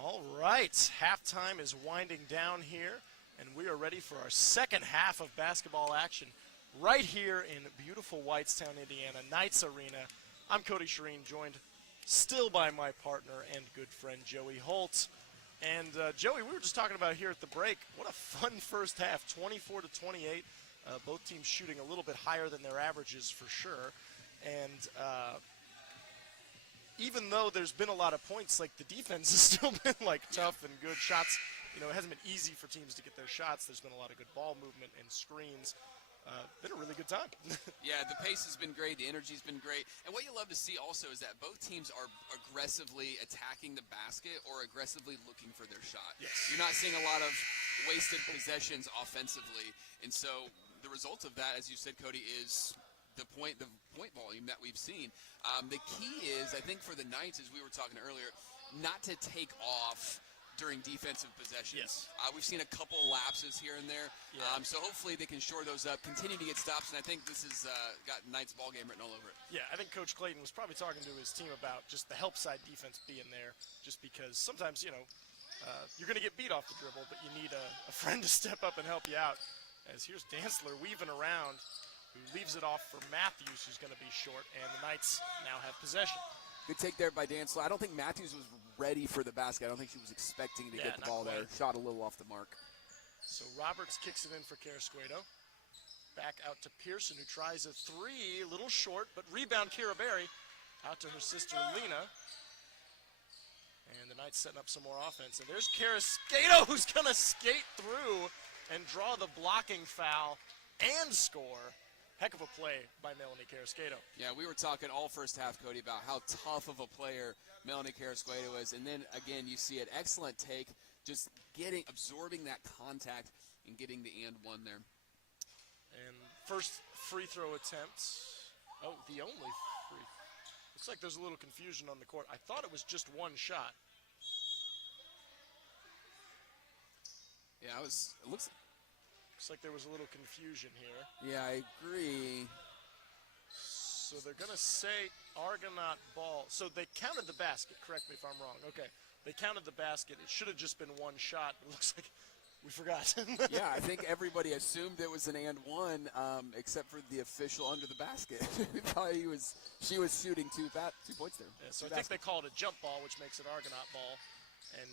All right, halftime is winding down here, and we are ready for our second half of basketball action right here in beautiful Whitestown, Indiana, Knights Arena. I'm Cody Shireen, joined still by my partner and good friend Joey Holt. And Joey, we were just talking about here at the break, what a fun first half, 24-28. Both teams shooting a little bit higher than their averages for sure. And even though there's been a lot of points, like the defense has still been like tough and good shots. You know, it hasn't been easy for teams to get their shots. There's been a lot of good ball movement and screens. Been a really good time. Yeah, the pace has been great. The energy's been great. And what you love to see also is that both teams are aggressively attacking the basket or aggressively looking for their shot. Yes. You're not seeing a lot of wasted possessions offensively. And so the result of that, as you said, Cody, is the point volume that we've seen. The key is, I think, for the Knights, as we were talking earlier, not to take off during defensive possessions. Yes. We've seen a couple lapses here and there. Yeah. So hopefully they can shore those up, continue to get stops, and I think this has got Knights ball game written all over it. Yeah, I think Coach Clayton was probably talking to his team about just the help side defense being there, just because sometimes, you know, you're going to get beat off the dribble, but you need a friend to step up and help you out. As here's Dantzler weaving around, who leaves it off for Matthews, who's going to be short, and the Knights now have possession. Good take there by Dantzler. I don't think Matthews was ready for the basket. I don't think she was expecting to get the ball there. Shot a little off the mark. So Roberts kicks it in for Carrasquedo. Back out to Pearson, who tries a three, a little short, but rebound Kira Berry. Out to her sister Lena. And the Knights setting up some more offense. And there's Carrasquedo, who's going to skate through and draw the blocking foul and score. Heck of a play by Melanie Carrasquedo. Yeah, we were talking all first half, Cody, about how tough of a player Melanie Carrasquedo is. And then, again, you see an excellent take, just absorbing that contact and getting the and one there. And first free throw attempt. Oh, the only free. Looks like there's a little confusion on the court. I thought it was just one shot. Yeah, it looks like there was a little confusion here. Yeah, I agree. So they're going to say Argonaut ball. So they counted the basket. Correct me if I'm wrong. Okay. They counted the basket. It should have just been one shot. It looks like we forgot. Yeah, I think everybody assumed it was an and one, except for the official under the basket. We thought she was shooting two points there. Yeah, so I think they called it a jump ball, which makes it Argonaut ball. And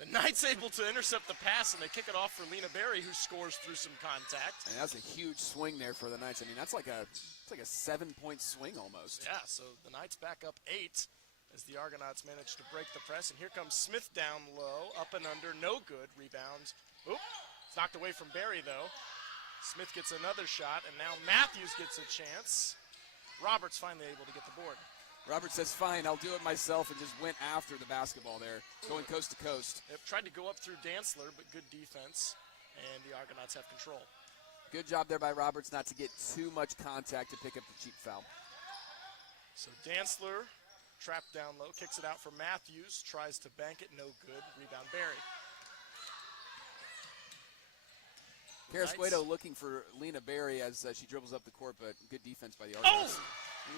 the Knights able to intercept the pass, and they kick it off for Lena Berry, who scores through some contact. And that's a huge swing there for the Knights. I mean, it's like a 7-point swing almost. Yeah, so the Knights back up 8 as the Argonauts manage to break the press. And here comes Smith down low, up and under, no good. Rebound. Oop, it's knocked away from Berry, though. Smith gets another shot, and now Matthews gets a chance. Roberts finally able to get the board. Roberts says, fine, I'll do it myself, and just went after the basketball there, going coast to coast. They've tried to go up through Dantzler, but good defense, and the Argonauts have control. Good job there by Roberts not to get too much contact to pick up the cheap foul. So Dantzler, trapped down low, kicks it out for Matthews, tries to bank it, no good. Rebound Berry. Carrasquedo looking for Lena Berry as she dribbles up the court, but good defense by the Argonauts.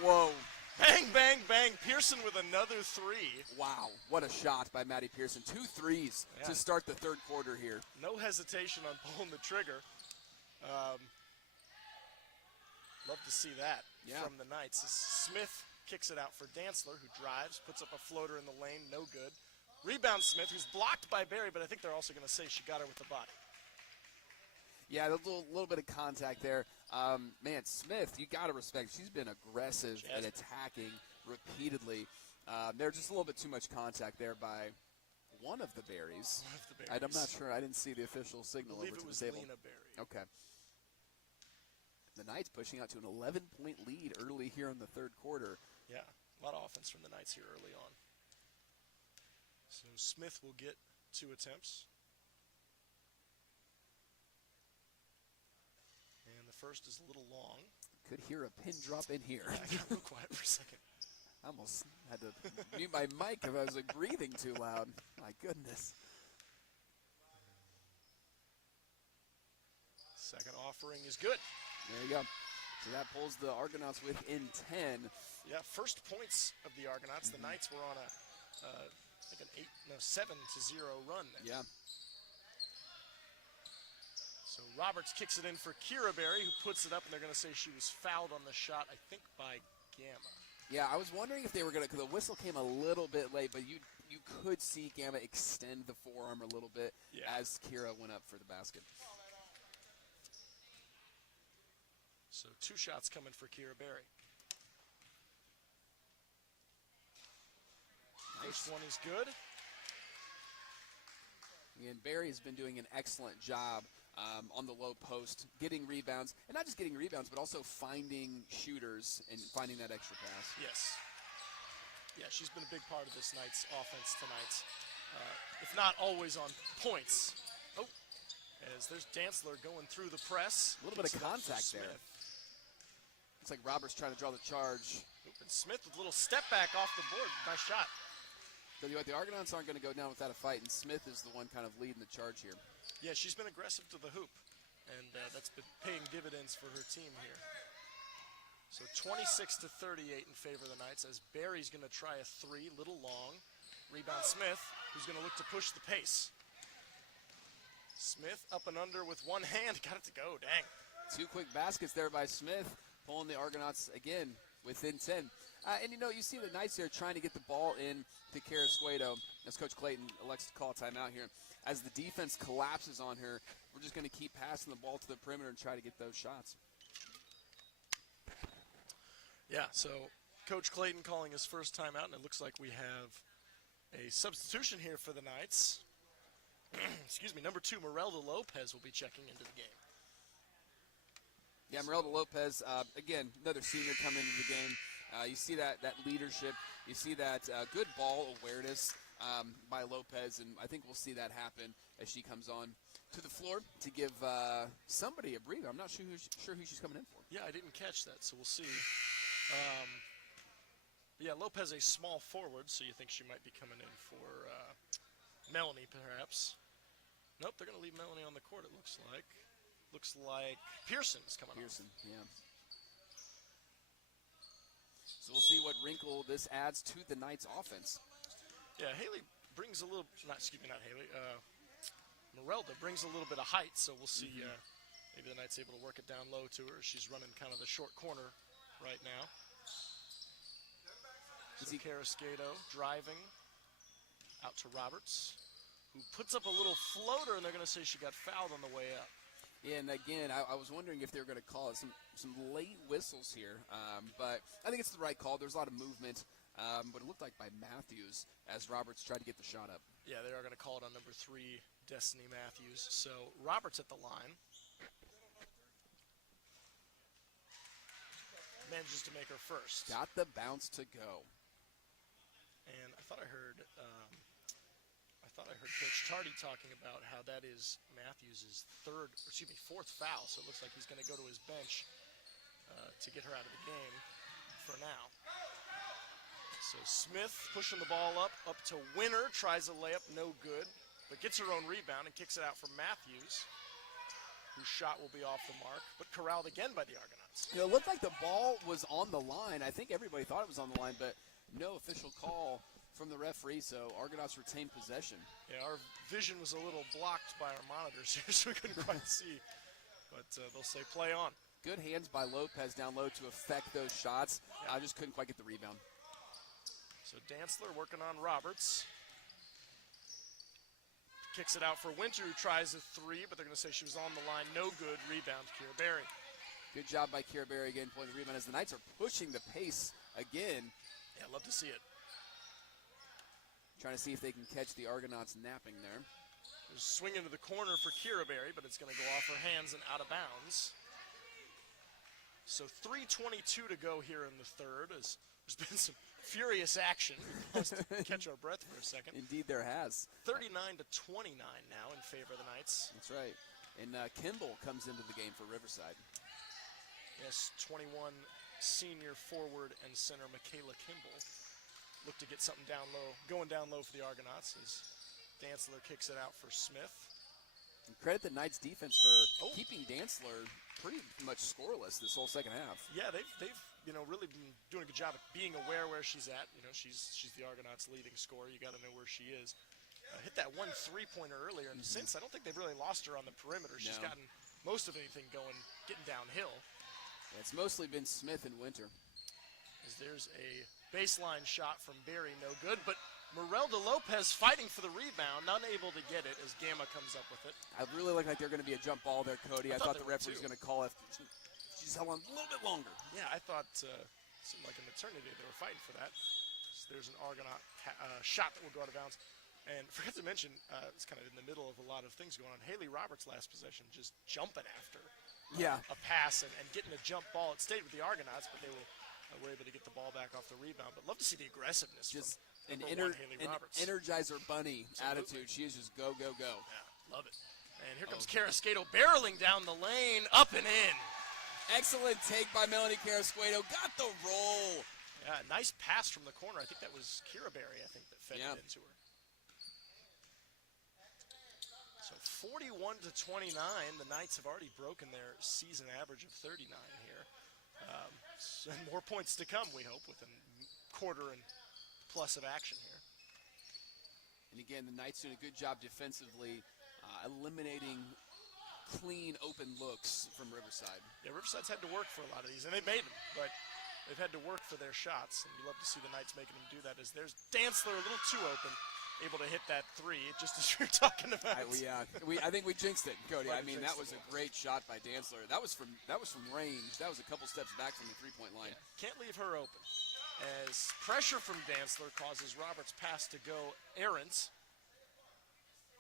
Oh! Whoa. Bang, bang, bang. Pearson with another three. Wow, what a shot by Maddie Pearson. 2 threes to start the third quarter here. No hesitation on pulling the trigger. Love to see that from the Knights. Smith kicks it out for Dantzler, who drives, puts up a floater in the lane, no good. Rebound Smith, who's blocked by Berry, but I think they're also going to say she got her with the body. Yeah, a little bit of contact there. Man, Smith, you got to respect. She's been aggressive and attacking repeatedly. There's just a little bit too much contact there by one of the Berries. I'm not sure. I didn't see the official signal over to the table. I believe it was Lena Berry. Okay. The Knights pushing out to an 11-point lead early here in the third quarter. Yeah, a lot of offense from the Knights here early on. So Smith will get 2 attempts. First is a little long. Could hear a pin drop in here. Yeah, I got real quiet for a second. I almost had to mute my mic if I was breathing too loud. My goodness. Second offering is good. There you go. So that pulls the Argonauts within 10. Yeah, first points of the Argonauts. The Knights were on like an 7-0 run there. Yeah. So Roberts kicks it in for Kira Berry, who puts it up, and they're going to say she was fouled on the shot, I think, by Gamma. Yeah, I was wondering if they were going to, because the whistle came a little bit late, but you could see Gamma extend the forearm a little bit as Kira went up for the basket. So 2 shots coming for Kira Berry. First one is good. And Barry has been doing an excellent job on the low post, getting rebounds, and not just getting rebounds, but also finding shooters and finding that extra pass. Yes. Yeah, she's been a big part of this night's offense tonight. If not always on points. Oh, as there's Dantzler going through the press. A little bit of contact there. Looks like Roberts trying to draw the charge. And Smith with a little step back off the board. Nice shot. Tell you what, the Argonauts aren't going to go down without a fight, and Smith is the one kind of leading the charge here. Yeah, she's been aggressive to the hoop, and that's been paying dividends for her team here. So 26-38 in favor of the Knights as Barry's going to try a 3, little long. Rebound Smith, who's going to look to push the pace. Smith up and under with one hand. Got it to go, dang. 2 quick baskets there by Smith, pulling the Argonauts again within 10. And, you see the Knights here trying to get the ball in to Carrasquedo, as Coach Clayton elects to call a timeout here. As the defense collapses on her, we're just going to keep passing the ball to the perimeter and try to get those shots. Yeah, so Coach Clayton calling his first timeout, and it looks like we have a substitution here for the Knights. Excuse me, number 2, Merelda Lopez will be checking into the game. Yeah, Merelda Lopez, again, another senior coming into the game. You see that leadership. You see that good ball awareness by Lopez, and I think we'll see that happen as she comes on to the floor to give somebody a breather. I'm not sure who she's coming in for. Yeah, I didn't catch that, so we'll see. Yeah, Lopez a small forward, so you think she might be coming in for Melanie, perhaps. Nope, they're going to leave Melanie on the court, it looks like. Looks like Pearson's coming on. Pearson, yeah. So we'll see what wrinkle this adds to the Knights' offense. Yeah, Haley brings a little, not Haley, Merelda brings a little bit of height, so we'll see maybe the Knights able to work it down low to her. She's running kind of the short corner right now. So Carrasquedo driving out to Roberts, who puts up a little floater, and they're going to say she got fouled on the way up. Yeah, and again, I was wondering if they were going to call it some late whistles here, but I think it's the right call. There's a lot of movement, but it looked like by Matthews as Roberts tried to get the shot up. Yeah, they are going to call it on number 3, Destiny Matthews. So Roberts at the line. Manages to make her first. Got the bounce to go. And I thought I heard Coach Tardy talking about how that is Matthews' fourth foul. So it looks like he's going to go to his bench to get her out of the game for now. So Smith pushing the ball up to Winner, tries a layup, no good, but gets her own rebound and kicks it out for Matthews, whose shot will be off the mark, but corralled again by the Argonauts. It looked like the ball was on the line. I think everybody thought it was on the line, but no official call from the referee, so Argonauts retain possession. Yeah, our vision was a little blocked by our monitors here, so we couldn't quite see. But they'll say play on. Good hands by Lopez down low to affect those shots. I just couldn't quite get the rebound. So Dantzler working on Roberts. Kicks it out for Winter, who tries a 3, but they're going to say she was on the line. No good. Rebound, Kira Berry. Good job by Kira Berry again, pulling the rebound as the Knights are pushing the pace again. Yeah, love to see it. Trying to see if they can catch the Argonauts napping there. There's a swing into the corner for Kira Berry, but it's going to go off her hands and out of bounds. So 3:22 to go here in the third. There's been some furious action. We must catch our breath for a second. Indeed there has. 39-29 now in favor of the Knights. That's right. And Kimball comes into the game for Riverside. Yes, 21 senior forward and center Michaela Kimball. Look to get something down low, going down low for the Argonauts as Dantzler kicks it out for Smith. And credit the Knights defense for keeping Dantzler pretty much scoreless this whole second half. Yeah, they've really been doing a good job of being aware where she's at. She's the Argonauts' leading scorer. You got to know where she is. Hit that one three-pointer earlier, and since I don't think they've really lost her on the perimeter. She's gotten most of anything going, getting downhill. Yeah, it's mostly been Smith and Winter. As there's a baseline shot from Barry, no good, but Merelda Lopez fighting for the rebound, unable to get it as Gamma comes up with it. I really look like they're going to be a jump ball there, Cody. I thought the referee was going to call it. She's held on a little bit longer. Yeah, I thought it seemed like an eternity they were fighting for that. So there's an Argonaut shot that will go out of bounds. And forgot to mention, it's kind of in the middle of a lot of things going on. Haley Roberts' last possession just jumping after a pass and getting a jump ball. It stayed with the Argonauts, but they were able to get the ball back off the rebound. But love to see the aggressiveness just from Haley Roberts. Energizer Bunny attitude. She is just go, go, go. Yeah, love it. And here comes Carrasquedo barreling down the lane, up and in. Excellent take by Melanie Carrasquedo. Got the roll. Yeah, nice pass from the corner. I think that was Kira Berry, that fed it into her. So 41-29, the Knights have already broken their season average of 39 here. And more points to come, we hope, with a quarter and plus of action here. And again, the Knights doing a good job defensively, eliminating clean, open looks from Riverside. Yeah, Riverside's had to work for a lot of these, and they've made them, but they've had to work for their shots, and you love to see the Knights making them do that. As there's Dantzler a little too open, able to hit that three, just as we were talking about. I think we jinxed it, Cody. I mean, that was a great shot by Dantzler. That was from range. That was a couple steps back from the three-point line. Yeah, can't leave her open. As pressure from Dantzler causes Roberts' pass to go errant,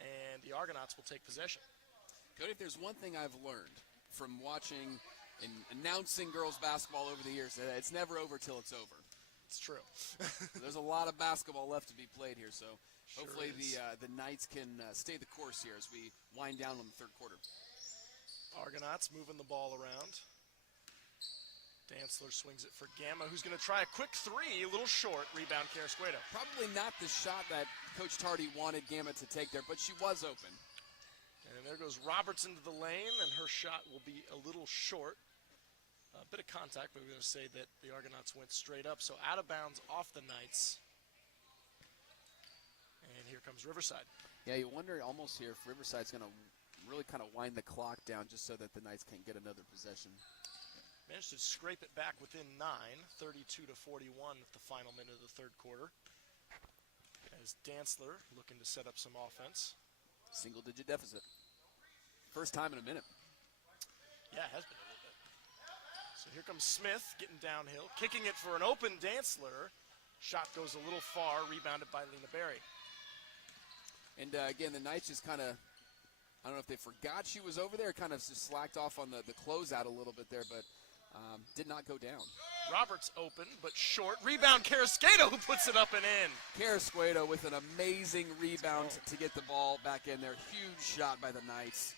and the Argonauts will take possession. Cody, if there's one thing I've learned from watching and announcing girls basketball over the years, it's never over till it's over. It's true. There's a lot of basketball left to be played here, so hopefully sure the Knights can stay the course here as we wind down on the third quarter. Argonauts moving the ball around. Dantzler swings it for Gamma, who's going to try a quick three, a little short. Rebound, Carrasquedo. Probably not the shot that Coach Tardy wanted Gamma to take there, but she was open. And there goes Roberts into the lane, and her shot will be a little short. A bit of contact, but we're going to say that the Argonauts went straight up. So out of bounds off the Knights. And here comes Riverside. Yeah, you wonder almost here if Riverside's going to really kind of wind the clock down just so that the Knights can't get another possession. Managed to scrape it back within 9, 32-41 with the final minute of the third quarter. As Dantzler looking to set up some offense. Single-digit deficit. First time in a minute. Yeah, it has been a little bit. So here comes Smith getting downhill, kicking it for an open Dantzler. Shot goes a little far, rebounded by Lena Berry. And again, the Knights just kind of, I don't know if they forgot she was over there, kind of just slacked off on the closeout a little bit there, but did not go down. Roberts open, but short. Rebound, Carrasquedo, who puts it up and in. Carrasquedo with an amazing rebound to get the ball back in there. Huge shot by the Knights.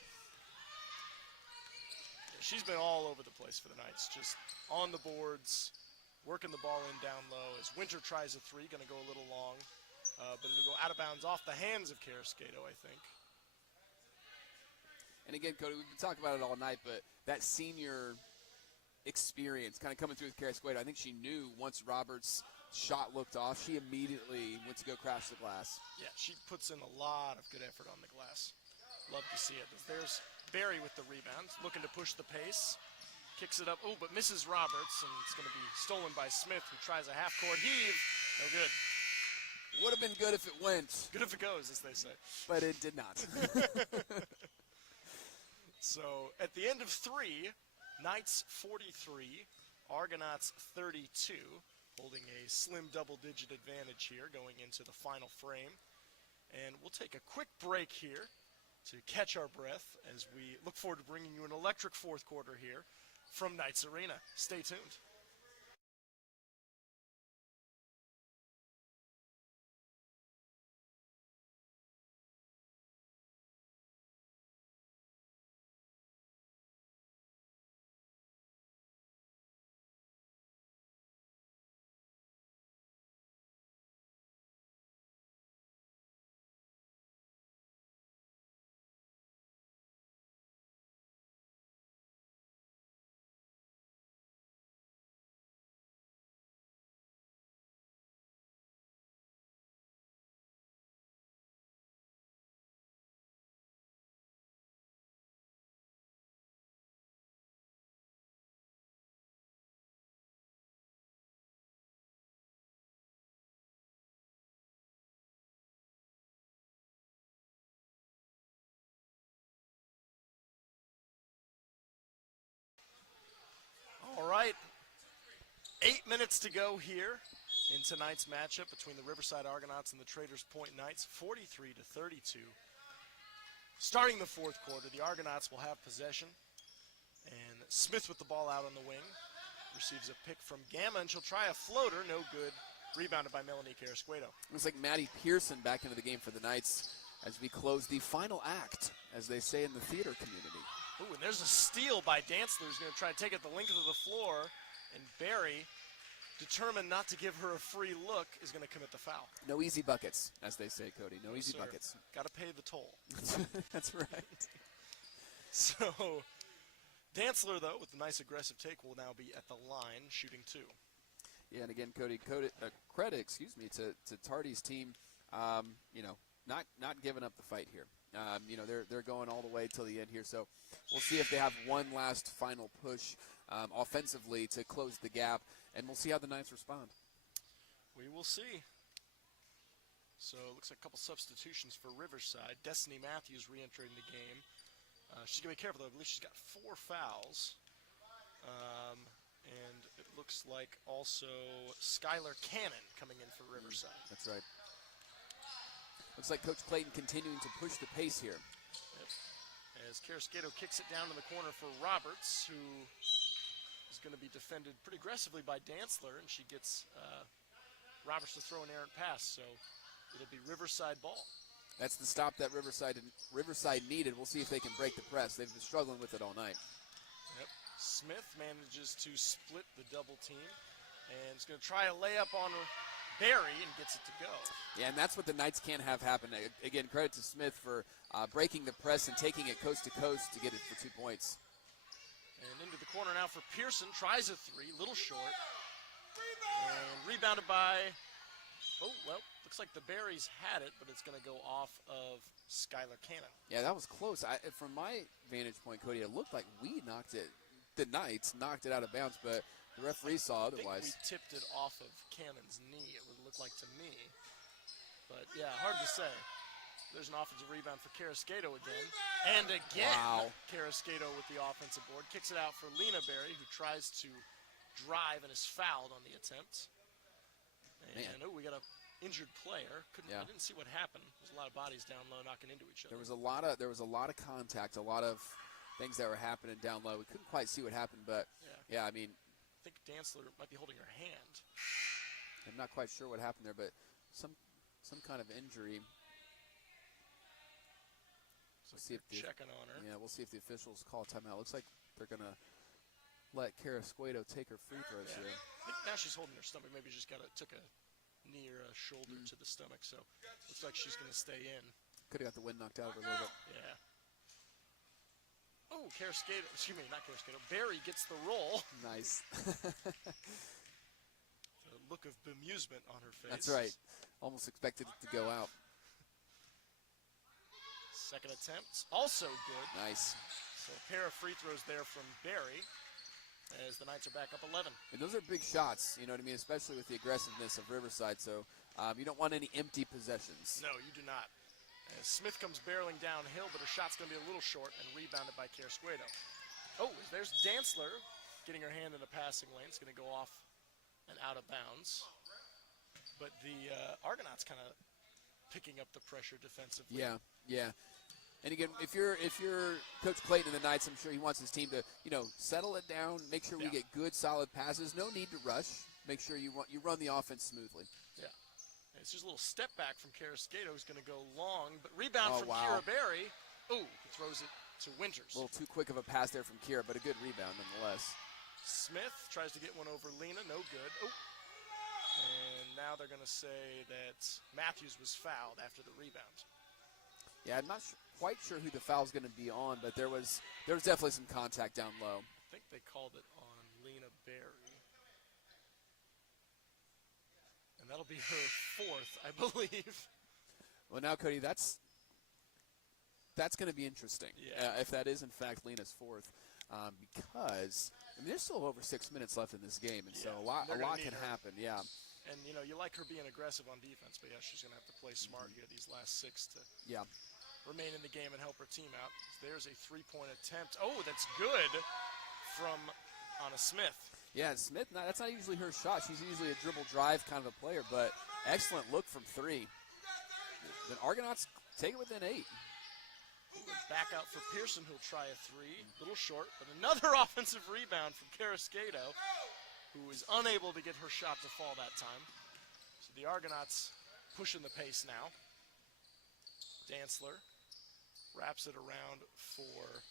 Yeah, she's been all over the place for the Knights, just on the boards, working the ball in down low. As Winter tries a three, going to go a little long, but it'll go out of bounds off the hands of Carrasquedo, I think. And again, Cody, we've been talking about it all night, but that senior experience kind of coming through with Carrasquedo, I think she knew once Roberts' shot looked off, she immediately went to go crash the glass. Yeah, she puts in a lot of good effort on the glass. Love to see it. There's Barry with the rebound, looking to push the pace. Kicks it up, but misses Roberts, and it's going to be stolen by Smith, who tries a half-court heave. No good. Would have been good if it went. Good if it goes, as they say. But it did not. So at the end of three, Knights 43, Argonauts 32, holding a slim double-digit advantage here going into the final frame. And we'll take a quick break here to catch our breath as we look forward to bringing you an electric fourth quarter here from Knights Arena. Stay tuned. 8 minutes to go here in tonight's matchup between the Riverside Argonauts and the Traders Point Knights, 43-32. Starting the fourth quarter, the Argonauts will have possession, and Smith with the ball out on the wing. Receives a pick from Gamma, and she'll try a floater, no good. Rebounded by Melanie Carrasquedo. Looks like Maddie Pearson back into the game for the Knights as we close the final act, as they say in the theater community. Ooh, and there's a steal by Dantzler, who's going to try to take it the length of the floor, and Barry, determined not to give her a free look, is going to commit the foul. No easy buckets, as they say, Cody. No easy Sir. buckets. Got to pay the toll. That's right. So, Dantzler, though, with a nice aggressive take, will now be at the line, shooting 2. Yeah, and again, Cody, credit, to Tardy's team. Not giving up the fight here. They're going all the way till the end here. So we'll see if they have one last final push offensively to close the gap, and we'll see how the Knights respond. We will see. So it looks like a couple substitutions for Riverside. Destiny Matthews re-entering the game. She's going to be careful, though. I believe she's got 4 fouls. And it looks like also Skylar Cannon coming in for Riverside. That's right. Looks like Coach Clayton continuing to push the pace here. Yep. As Carrasquedo kicks it down in the corner for Roberts, who is going to be defended pretty aggressively by Dantzler, and she gets Roberts to throw an errant pass, so it'll be Riverside ball. That's the stop that Riverside needed. We'll see if they can break the press. They've been struggling with it all night. Yep. Smith manages to split the double team, and is going to try a layup on Barry and gets it to go. Yeah, and that's what the Knights can't have happen. Again, credit to Smith for breaking the press and taking it coast to coast to get it for 2 points. And into the corner now for Pearson. Tries a 3, little short. And rebounded by, looks like the Barrys had it, but it's going to go off of Skylar Cannon. Yeah, that was close. From my vantage point, Cody, it looked like the Knights knocked it out of bounds, but the referee saw otherwise. I think we tipped it off of Cannon's knee, it would look like to me. But, yeah, hard to say. There's an offensive rebound for Carrasquedo again. And again, wow. Carrasquedo with the offensive board. Kicks it out for Lena Berry, who tries to drive and is fouled on the attempt. And, we got an injured player. I didn't see what happened. There's a lot of bodies down low knocking into each other. There was a lot of contact, a lot of things that were happening down low. We couldn't quite see what happened, but, I mean, I think Dantzler might be holding her hand. I'm not quite sure what happened there, but some kind of injury. We'll see if checking on her. Yeah, we'll see if the officials call timeout. Looks like they're going to let Carrasquedo take her free throws here. I think now she's holding her stomach. Maybe just took a knee or a shoulder to the stomach, so looks like she's going to stay in. Could have got the wind knocked out of her a little bit. Yeah. Oh, not Carrasquedo. Barry gets the roll. Nice. A look of bemusement on her face. That's right. Almost expected it to go out. Second attempt, also good. Nice. So a pair of free throws there from Barry as the Knights are back up 11. And those are big shots, you know what I mean, especially with the aggressiveness of Riverside. So you don't want any empty possessions. No, you do not. As Smith comes barreling downhill, but her shot's going to be a little short and rebounded by Carrasquedo. Oh, there's Dantzler getting her hand in the passing lane. It's going to go off and out of bounds. But the Argonauts kind of picking up the pressure defensively. Yeah. And again, if you're Coach Clayton and the Knights, I'm sure he wants his team to, settle it down, make sure we get good, solid passes. No need to rush. Make sure you run the offense smoothly. Yeah. And it's just a little step back from Carrasquedo, who's going to go long, but rebound from Kira Berry. Ooh, he throws it to Winters. A little too quick of a pass there from Kira, but a good rebound nonetheless. Smith tries to get one over Lena, no good. Oh. And now they're going to say that Matthews was fouled after the rebound. Yeah, I'm not quite sure who the foul's going to be on, but there was definitely some contact down low. I think they called it on Lena Berry. And that'll be her 4th, I believe. Well, now, Cody, that's going to be interesting. Yeah. If that is, in fact, Lena's 4th. Because, there's still over 6 minutes left in this game, and so a lot can happen, yeah. And, you like her being aggressive on defense, but, she's going to have to play smart here these last 6 to remain in the game and help her team out. There's a 3-point attempt. Oh, that's good from Anna Smith. Yeah, Smith, that's not usually her shot. She's usually a dribble drive kind of a player, but excellent look from 3. The Argonauts take it within 8. Back out for Pearson, who'll try a 3. A little short, but another offensive rebound from Carrasquedo, who is unable to get her shot to fall that time. So the Argonauts pushing the pace now. Dantzler wraps it around for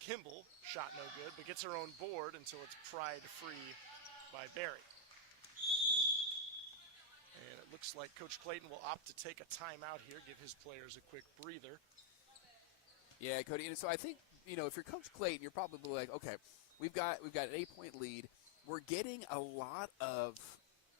Kimball. Shot no good, but gets her own board until it's pried free by Barry. And it looks like Coach Clayton will opt to take a timeout here, give his players a quick breather. Yeah, Cody. And so I think, if you're Coach Clayton, you're probably like, okay, we've got an 8-point lead. We're getting a lot of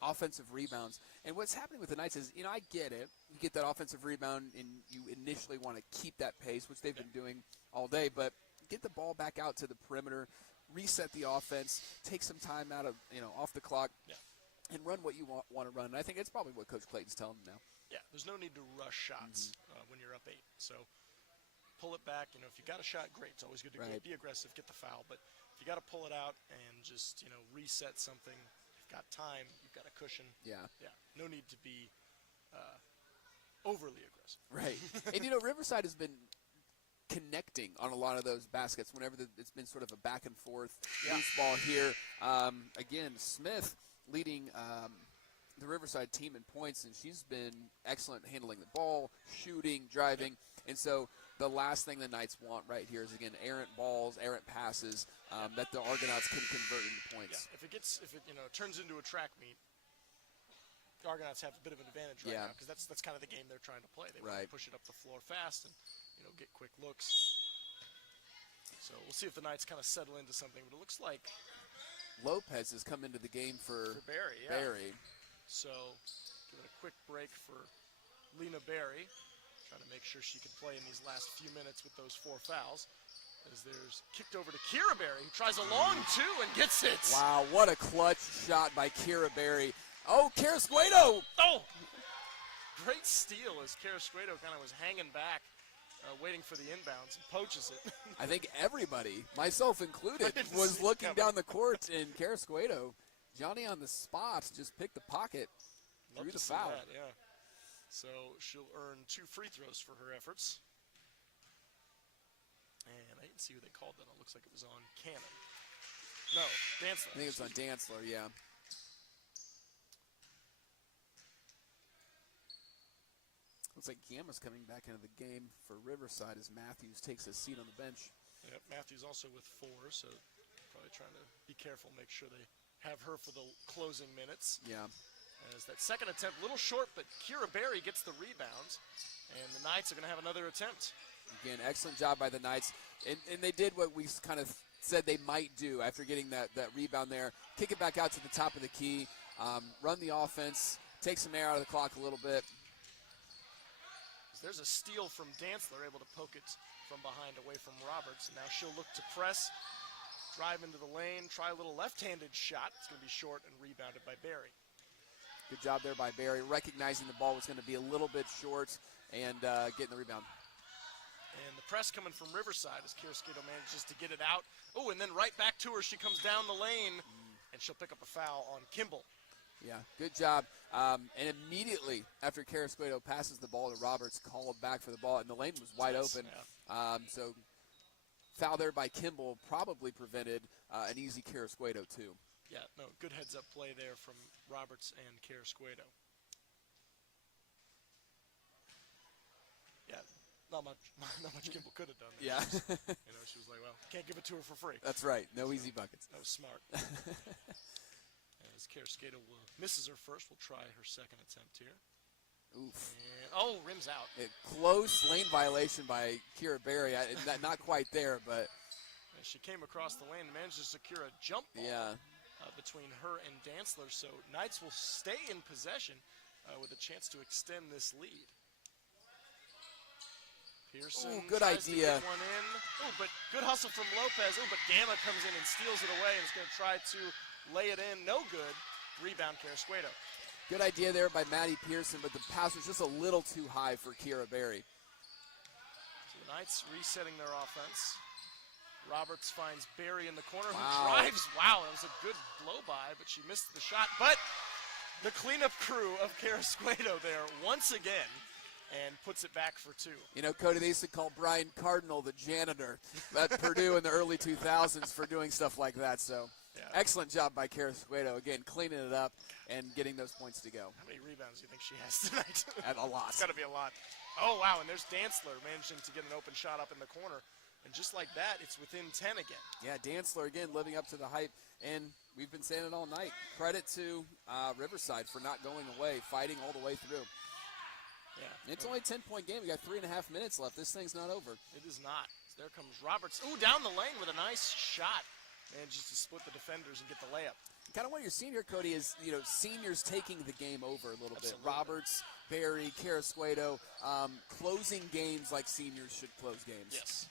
offensive rebounds. And what's happening with the Knights is, I get it. You get that offensive rebound, and you initially want to keep that pace, which they've been doing all day. But get the ball back out to the perimeter, reset the offense, take some time out of, off the clock, and run what you want to run. And I think that's probably what Coach Clayton's telling them now. Yeah, there's no need to rush shots when you're up 8. So pull it back. If you got a shot, great. It's always good to be aggressive, get the foul. But if you got to pull it out and just, reset something, you've got time, you've got a cushion. Yeah. No need to be overly aggressive. Right. And, Riverside has been connecting on a lot of those baskets whenever it's been sort of a back and forth loose ball here. Again, Smith leading the Riverside team in points, and she's been excellent handling the ball, shooting, driving. And so the last thing the Knights want right here is, again, errant balls, errant passes that the Argonauts can convert into points. Yeah. If it turns into a track meet, the Argonauts have a bit of an advantage right now, because that's kind of the game they're trying to play. They want to push it up the floor fast and get quick looks. So we'll see if the Knights kind of settle into something. But it looks like Lopez has come into the game for Barry. Barry. So giving a quick break for Lena Barry, trying to make sure she can play in these last few minutes with those 4 fouls. As there's kicked over to Kira Barry, who tries a long 2 and gets it. Wow, what a clutch shot by Kira Barry. Oh, Carrasquedo! Oh! Great steal as Carrasquedo kind of was hanging back, waiting for the inbounds, and poaches it. I think everybody, myself included, was looking down the court, and Carrasquedo, Johnny on the spot, just picked the pocket through the foul. That, yeah. So she'll earn 2 free throws for her efforts. And I didn't see who they called that. It looks like it was on Cannon. No, Dantzler. I think it was on Dantzler, yeah. Looks like Gamma's coming back into the game for Riverside as Matthews takes a seat on the bench. Yep, Matthews also with 4, so probably trying to be careful, make sure they have her for the closing minutes. Yeah. As that second attempt, a little short, but Kira Barry gets the rebounds, and the Knights are going to have another attempt. Again, excellent job by the Knights. And they did what we kind of said they might do after getting that rebound there. Kick it back out to the top of the key, run the offense, take some air out of the clock a little bit. There's a steal from Dantzler, able to poke it from behind away from Roberts. And now she'll look to press, drive into the lane, try a little left-handed shot. It's going to be short and rebounded by Barry. Good job there by Barry, recognizing the ball was going to be a little bit short and getting the rebound. And the press coming from Riverside as Carrasquedo manages to get it out. Oh, and then right back to her. She comes down the lane, and she'll pick up a foul on Kimball. Yeah, good job. And immediately after Carrasquedo passes the ball to Roberts, called back for the ball, and the lane was wide open. Yeah. So foul there by Kimball probably prevented an easy Carrasquedo too. Yeah, no, good heads-up play there from Roberts and Carrasquedo. Yeah, not much Kimball could have done there. Yeah. She was like, well, can't give it to her for free. That's right. No easy buckets. That was smart. As Carrasquedo misses her first, we'll try her second attempt here. Oof. And, rims out. A close lane violation by Kira Barry. Not quite there, but. As she came across the lane and managed to secure a jump ball between her and Dantzler. So Knights will stay in possession with a chance to extend this lead. Pearson good tries idea. to get one in. Oh, but good hustle from Lopez. Oh, but Gamma comes in and steals it away and is going to try to lay it in. No good. Rebound, Carrasquedo. Good idea there by Maddie Pearson, but the pass was just a little too high for Kira Barry. So the Knights resetting their offense. Roberts finds Barry in the corner, who Wow. drives. Wow, that was a good blow-by, but she missed the shot. But the cleanup crew of Carrasquedo there once again and puts it back for 2. You know, Cody, they used to call Brian Cardinal the janitor at Purdue in the early 2000s for doing stuff like that. So excellent job by Carrasquedo, again, cleaning it up and getting those points to go. How many rebounds do you think she has tonight? And a lot. It's got to be a lot. Oh, wow, and there's Dantzler managing to get an open shot up in the corner. And just like that, it's within 10 again. Yeah, Dantzler, again, living up to the hype. And we've been saying it all night. Credit to Riverside for not going away, fighting all the way through. Yeah. It's only a 10-point game. We got 3.5 minutes left. This thing's not over. It is not. There comes Roberts. Ooh, down the lane with a nice shot. Manages to split the defenders and get the layup. Kind of what you're seeing here, Cody, is, you know, seniors taking the game over a little Absolutely. bit. Roberts, Barry, Carrasquedo, closing games like seniors should close games. Yes.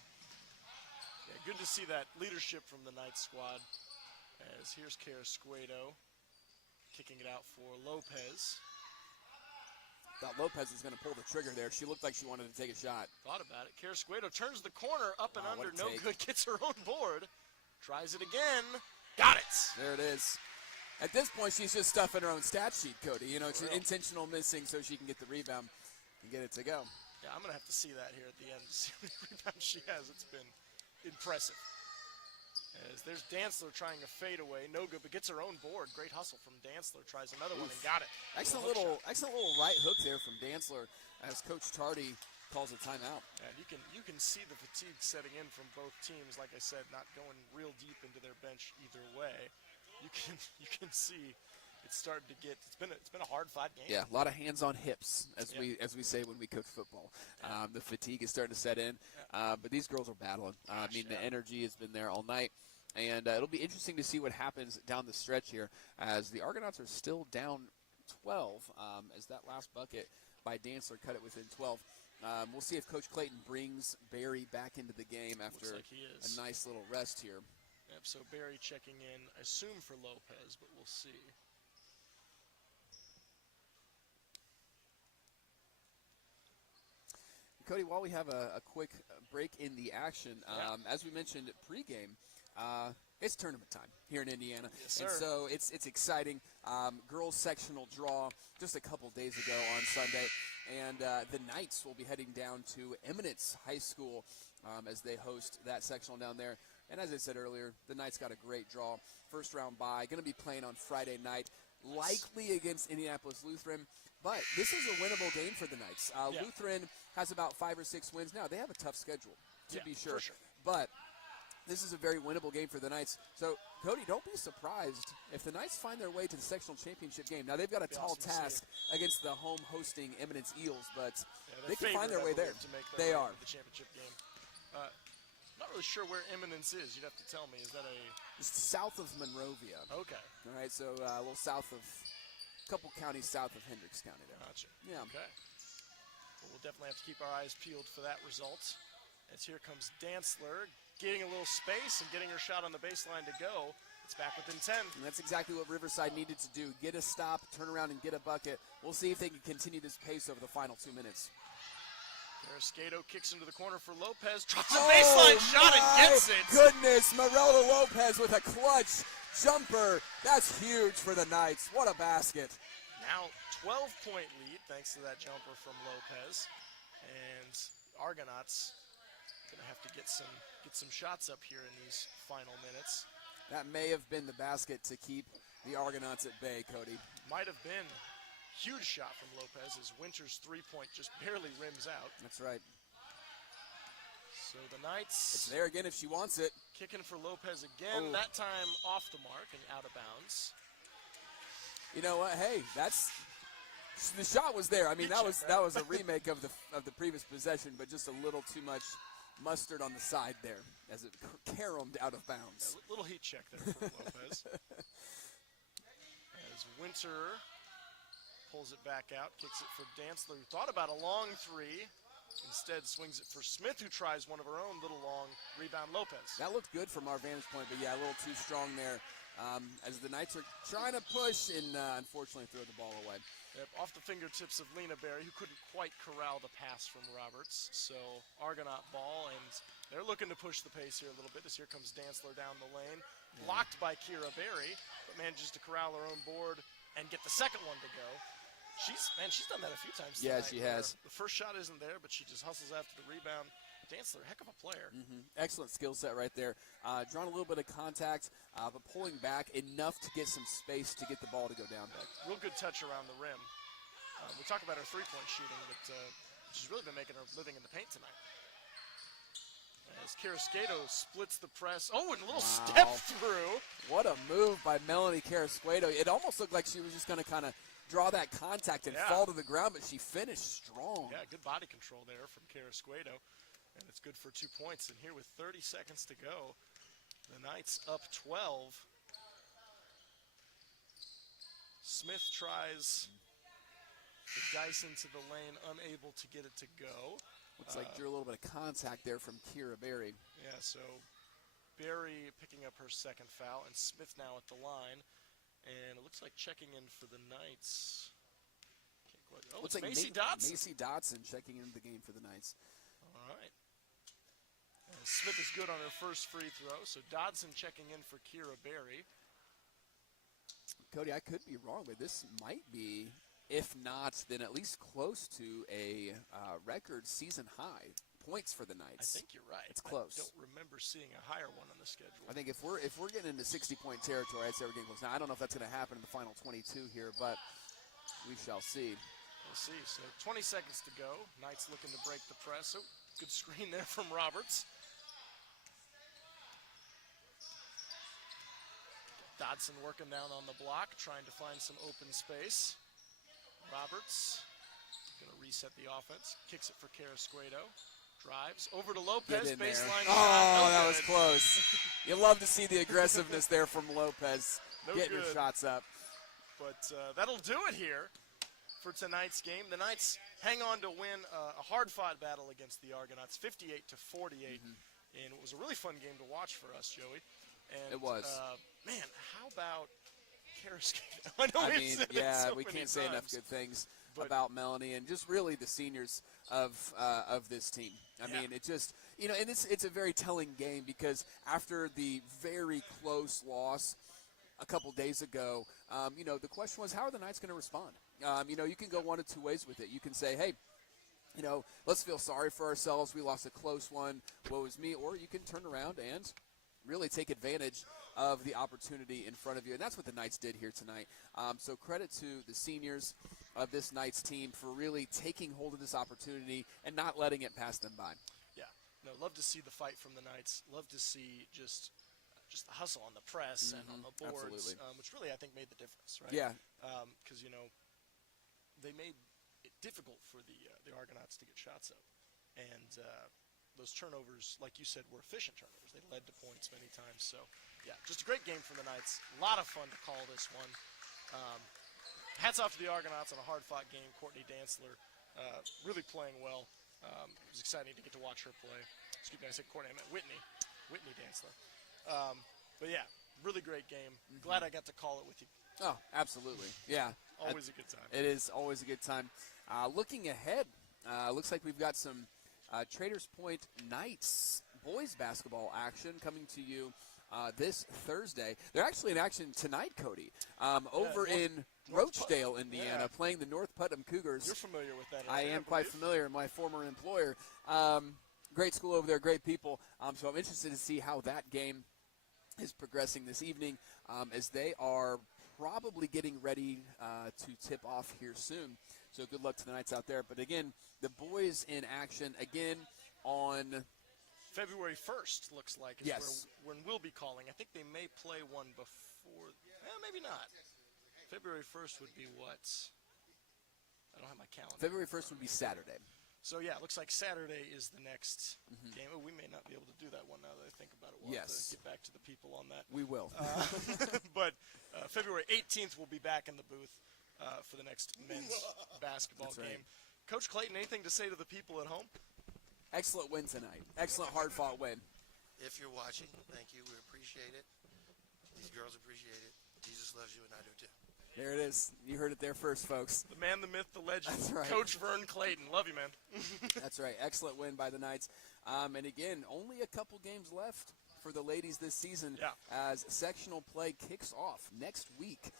Yeah, good to see that leadership from the Knights squad. As here's Carrasquedo kicking it out for Lopez. Thought Lopez was going to pull the trigger there. She looked like she wanted to take a shot. Thought about it. Carrasquedo turns the corner up and Wow, what under. a No take. good. Gets her own board. Tries it again. Got it. There it is. At this point, she's just stuffing her own stat sheet, Cody. You know, it's an real. intentional missing so she can get the rebound and get it to go. Yeah, I'm going to have to see that here at the end to see how many rebounds she has. It's been impressive. As there's Dantzler trying a fadeaway. No good, but gets her own board. Great hustle from Dantzler. Tries another one and got it. Excellent hook little shot. right hook there from Dantzler as Coach Tardy calls a timeout. And you can see the fatigue setting in from both teams. Like I said, not going real deep into their bench either way. You can see it's starting to get. It's been a hard-fought game. Yeah, a lot of hands on hips, as we say when we coach football. The fatigue is starting to set in, but these girls are battling. I mean, the energy has been there all night, and it'll be interesting to see what happens down the stretch here, as the Argonauts are still down 12, as that last bucket by Dantzler cut it within 12. We'll see if Coach Clayton brings Barry back into the game after like he is. a nice little rest here. Yep, so Barry checking in, I assume for Lopez, but we'll see. Cody, while we have a quick break in the action, as we mentioned pregame, it's tournament time here in Indiana. Yes, sir. And so it's exciting. Girls sectional draw just a couple days ago on Sunday. And the Knights will be heading down to Eminence High School as they host that sectional down there. And as I said earlier, the Knights got a great draw. First round bye. Going to be playing on Friday night, likely against Indianapolis Lutheran. But this is a winnable game for the Knights. Lutheran has about 5 or 6 wins now. They have a tough schedule, to be sure. For sure. But this is a very winnable game for the Knights. So, Cody, don't be surprised if the Knights find their way to the sectional championship game. Now, they've got a tall awesome to see task against the home hosting Eminence Eels, but Yeah, they can find their way there. To make They way are. to the championship game. Not really sure where Eminence is. You'd have to tell me. Is that a Just south of Monrovia. okay? All right, so a little south of, a couple counties south of Hendricks County there. Gotcha. Yeah. Okay. Well, we'll definitely have to keep our eyes peeled for that result. As here comes Dantzler, getting a little space and getting her shot on the baseline to go. It's back within 10. And that's exactly what Riverside needed to do. Get a stop, turn around, and get a bucket. We'll see if they can continue this pace over the final 2 minutes. Carrasquedo kicks into the corner for Lopez. Tries a baseline shot and gets it. Goodness, Morello Lopez with a clutch jumper. That's huge for the Knights. What a basket. Now 12-point lead thanks to that jumper from Lopez. And Argonauts going to have to get some shots up here in these final minutes. That may have been the basket to keep the Argonauts at bay, Cody. Might have been. Huge shot from Lopez as Winter's three-point just barely rims out. That's right. So the Knights It's there again if she wants it. kicking for Lopez again, Oh. that time off the mark and out of bounds. You know what? Hey, the shot was there. I mean, that was a remake of the previous possession, but just a little too much mustard on the side there as it caromed out of bounds. A little heat check there from Lopez. As Winter pulls it back out, kicks it for Dantzler, who thought about a long three. Instead swings it for Smith, who tries one of her own little long rebound. Lopez. That looked good from our vantage point, but yeah, a little too strong there as the Knights are trying to push and unfortunately throw the ball away. Yep, off the fingertips of Lena Berry, who couldn't quite corral the pass from Roberts. So Argonaut ball, and they're looking to push the pace here a little bit as here comes Dantzler down the lane. Blocked by Kira Berry, but manages to corral her own board and get the second one to go. She's done that a few times tonight. Yeah, she has. The first shot isn't there, but she just hustles after the rebound. Dantzler, heck of a player. Excellent skill set right there. Drawing a little bit of contact, but pulling back enough to get some space to get the ball to go down. Real good touch around the rim. We talk about her three-point shooting, but she's really been making her living in the paint tonight. As Carrasquedo splits the press. Oh, and a little step through. What a move by Melanie Carrasquedo. It almost looked like she was just going to kind of draw that contact and fall to the ground, but she finished strong. Yeah, good body control there from Carrasquedo. And it's good for 2 points. And here with 30 seconds to go, the Knights up 12. Smith tries the dice into the lane, unable to get it to go. Looks like drew a little bit of contact there from Kira Berry. Yeah, so Berry picking up her second foul, and Smith now at the line. And it looks like checking in for the Knights. Looks it's like Macy Dodson. Macy Dodson checking into the game for the Knights. All right. And Smith is good on her first free throw, so Dodson checking in for Kira Berry. Cody, I could be wrong, but this might be, if not, then at least close to a record season high points for the Knights. I think you're right. It's close. I don't remember seeing a higher one on the schedule. I think if we're getting into 60-point territory, I'd say we're getting close. Now, I don't know if that's going to happen in the final 22 here, but we shall see. We'll see. So 20 seconds to go. Knights looking to break the press. Oh, good screen there from Roberts. Dodson working down on the block, trying to find some open space. Roberts going to reset the offense. Kicks it for Carrasquedo. Drives over to Lopez. Baseline. Oh, that was close. You love to see the aggressiveness there from Lopez. Getting her shots up. But that'll do it here for tonight's game. The Knights hang on to win a hard-fought battle against the Argonauts, 58-48. And it was a really fun game to watch for us, Joey. And, it was. Man, how about Carrasquedo? We can't say enough good things about Melanie and just really the seniors of this team. I mean, it just, and it's a very telling game because after the very close loss a couple days ago, the question was, how are the Knights going to respond? You can go one of two ways with it. You can say, hey, let's feel sorry for ourselves. We lost a close one. Woe is me. Or you can turn around and really take advantage of the opportunity in front of you. And that's what the Knights did here tonight. So credit to the seniors of this Knights team for really taking hold of this opportunity and not letting it pass them by. Yeah. No, love to see the fight from the Knights. Love to see just the hustle on the press and on the boards, which really I think made the difference, right? Yeah. Because, they made it difficult for the Argonauts to get shots up. And those turnovers, like you said, were efficient turnovers. They led to points many times. So, yeah, just a great game for the Knights. A lot of fun to call this one. Hats off to the Argonauts on a hard-fought game. Courtney Dantzler really playing well. It was exciting to get to watch her play. Excuse me, I said Courtney. I meant Whitney. Whitney Dantzler. But, yeah, really great game. Glad I got to call it with you. Oh, absolutely. Yeah. Always a good time. It is always a good time. Looking ahead, looks like we've got some Traders Point Knights boys basketball action coming to you this Thursday. They're actually in action tonight, Cody, over in Roachdale, Indiana, playing the North Putnam Cougars. You're familiar with that area, I am quite familiar. My former employer. Great school over there, great people. So I'm interested to see how that game is progressing this evening as they are probably getting ready to tip off here soon. So good luck to the Knights out there. But again, the boys in action again on February 1st, looks like, is yes. when we'll be calling. I think they may play one before. Maybe not. February 1st would be what? I don't have my calendar. February 1st would be Saturday. So, yeah, it looks like Saturday is the next game. Oh, we may not be able to do that one now that I think about it. We'll have to get back to the people on that. We will. But February 18th, we'll be back in the booth for the next men's basketball game. Coach Clayton, anything to say to the people at home? Excellent win tonight. Excellent hard-fought win. If you're watching, thank you. We appreciate it. These girls appreciate it. Jesus loves you, and I do too. There it is. You heard it there first, folks. The man, the myth, the legend, That's right. Coach Vern Clayton. Love you, man. That's right. Excellent win by the Knights. And again, only a couple games left for the ladies this season as sectional play kicks off next week.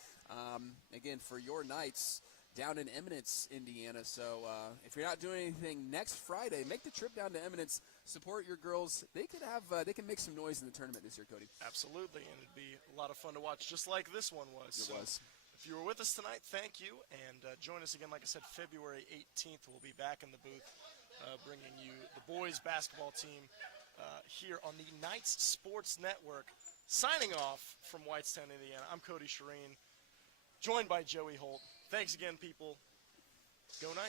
Again, for your Knights down in Eminence, Indiana. So if you're not doing anything next Friday, make the trip down to Eminence. Support your girls. They can make some noise in the tournament this year, Cody. Absolutely, and it'd be a lot of fun to watch, just like this one was. It was. If you were with us tonight, thank you, and join us again. Like I said, February 18th, we'll be back in the booth bringing you the boys basketball team here on the Knights Sports Network. Signing off from Whitestown, Indiana, I'm Cody Shireen, joined by Joey Holt. Thanks again, people. Go Knights.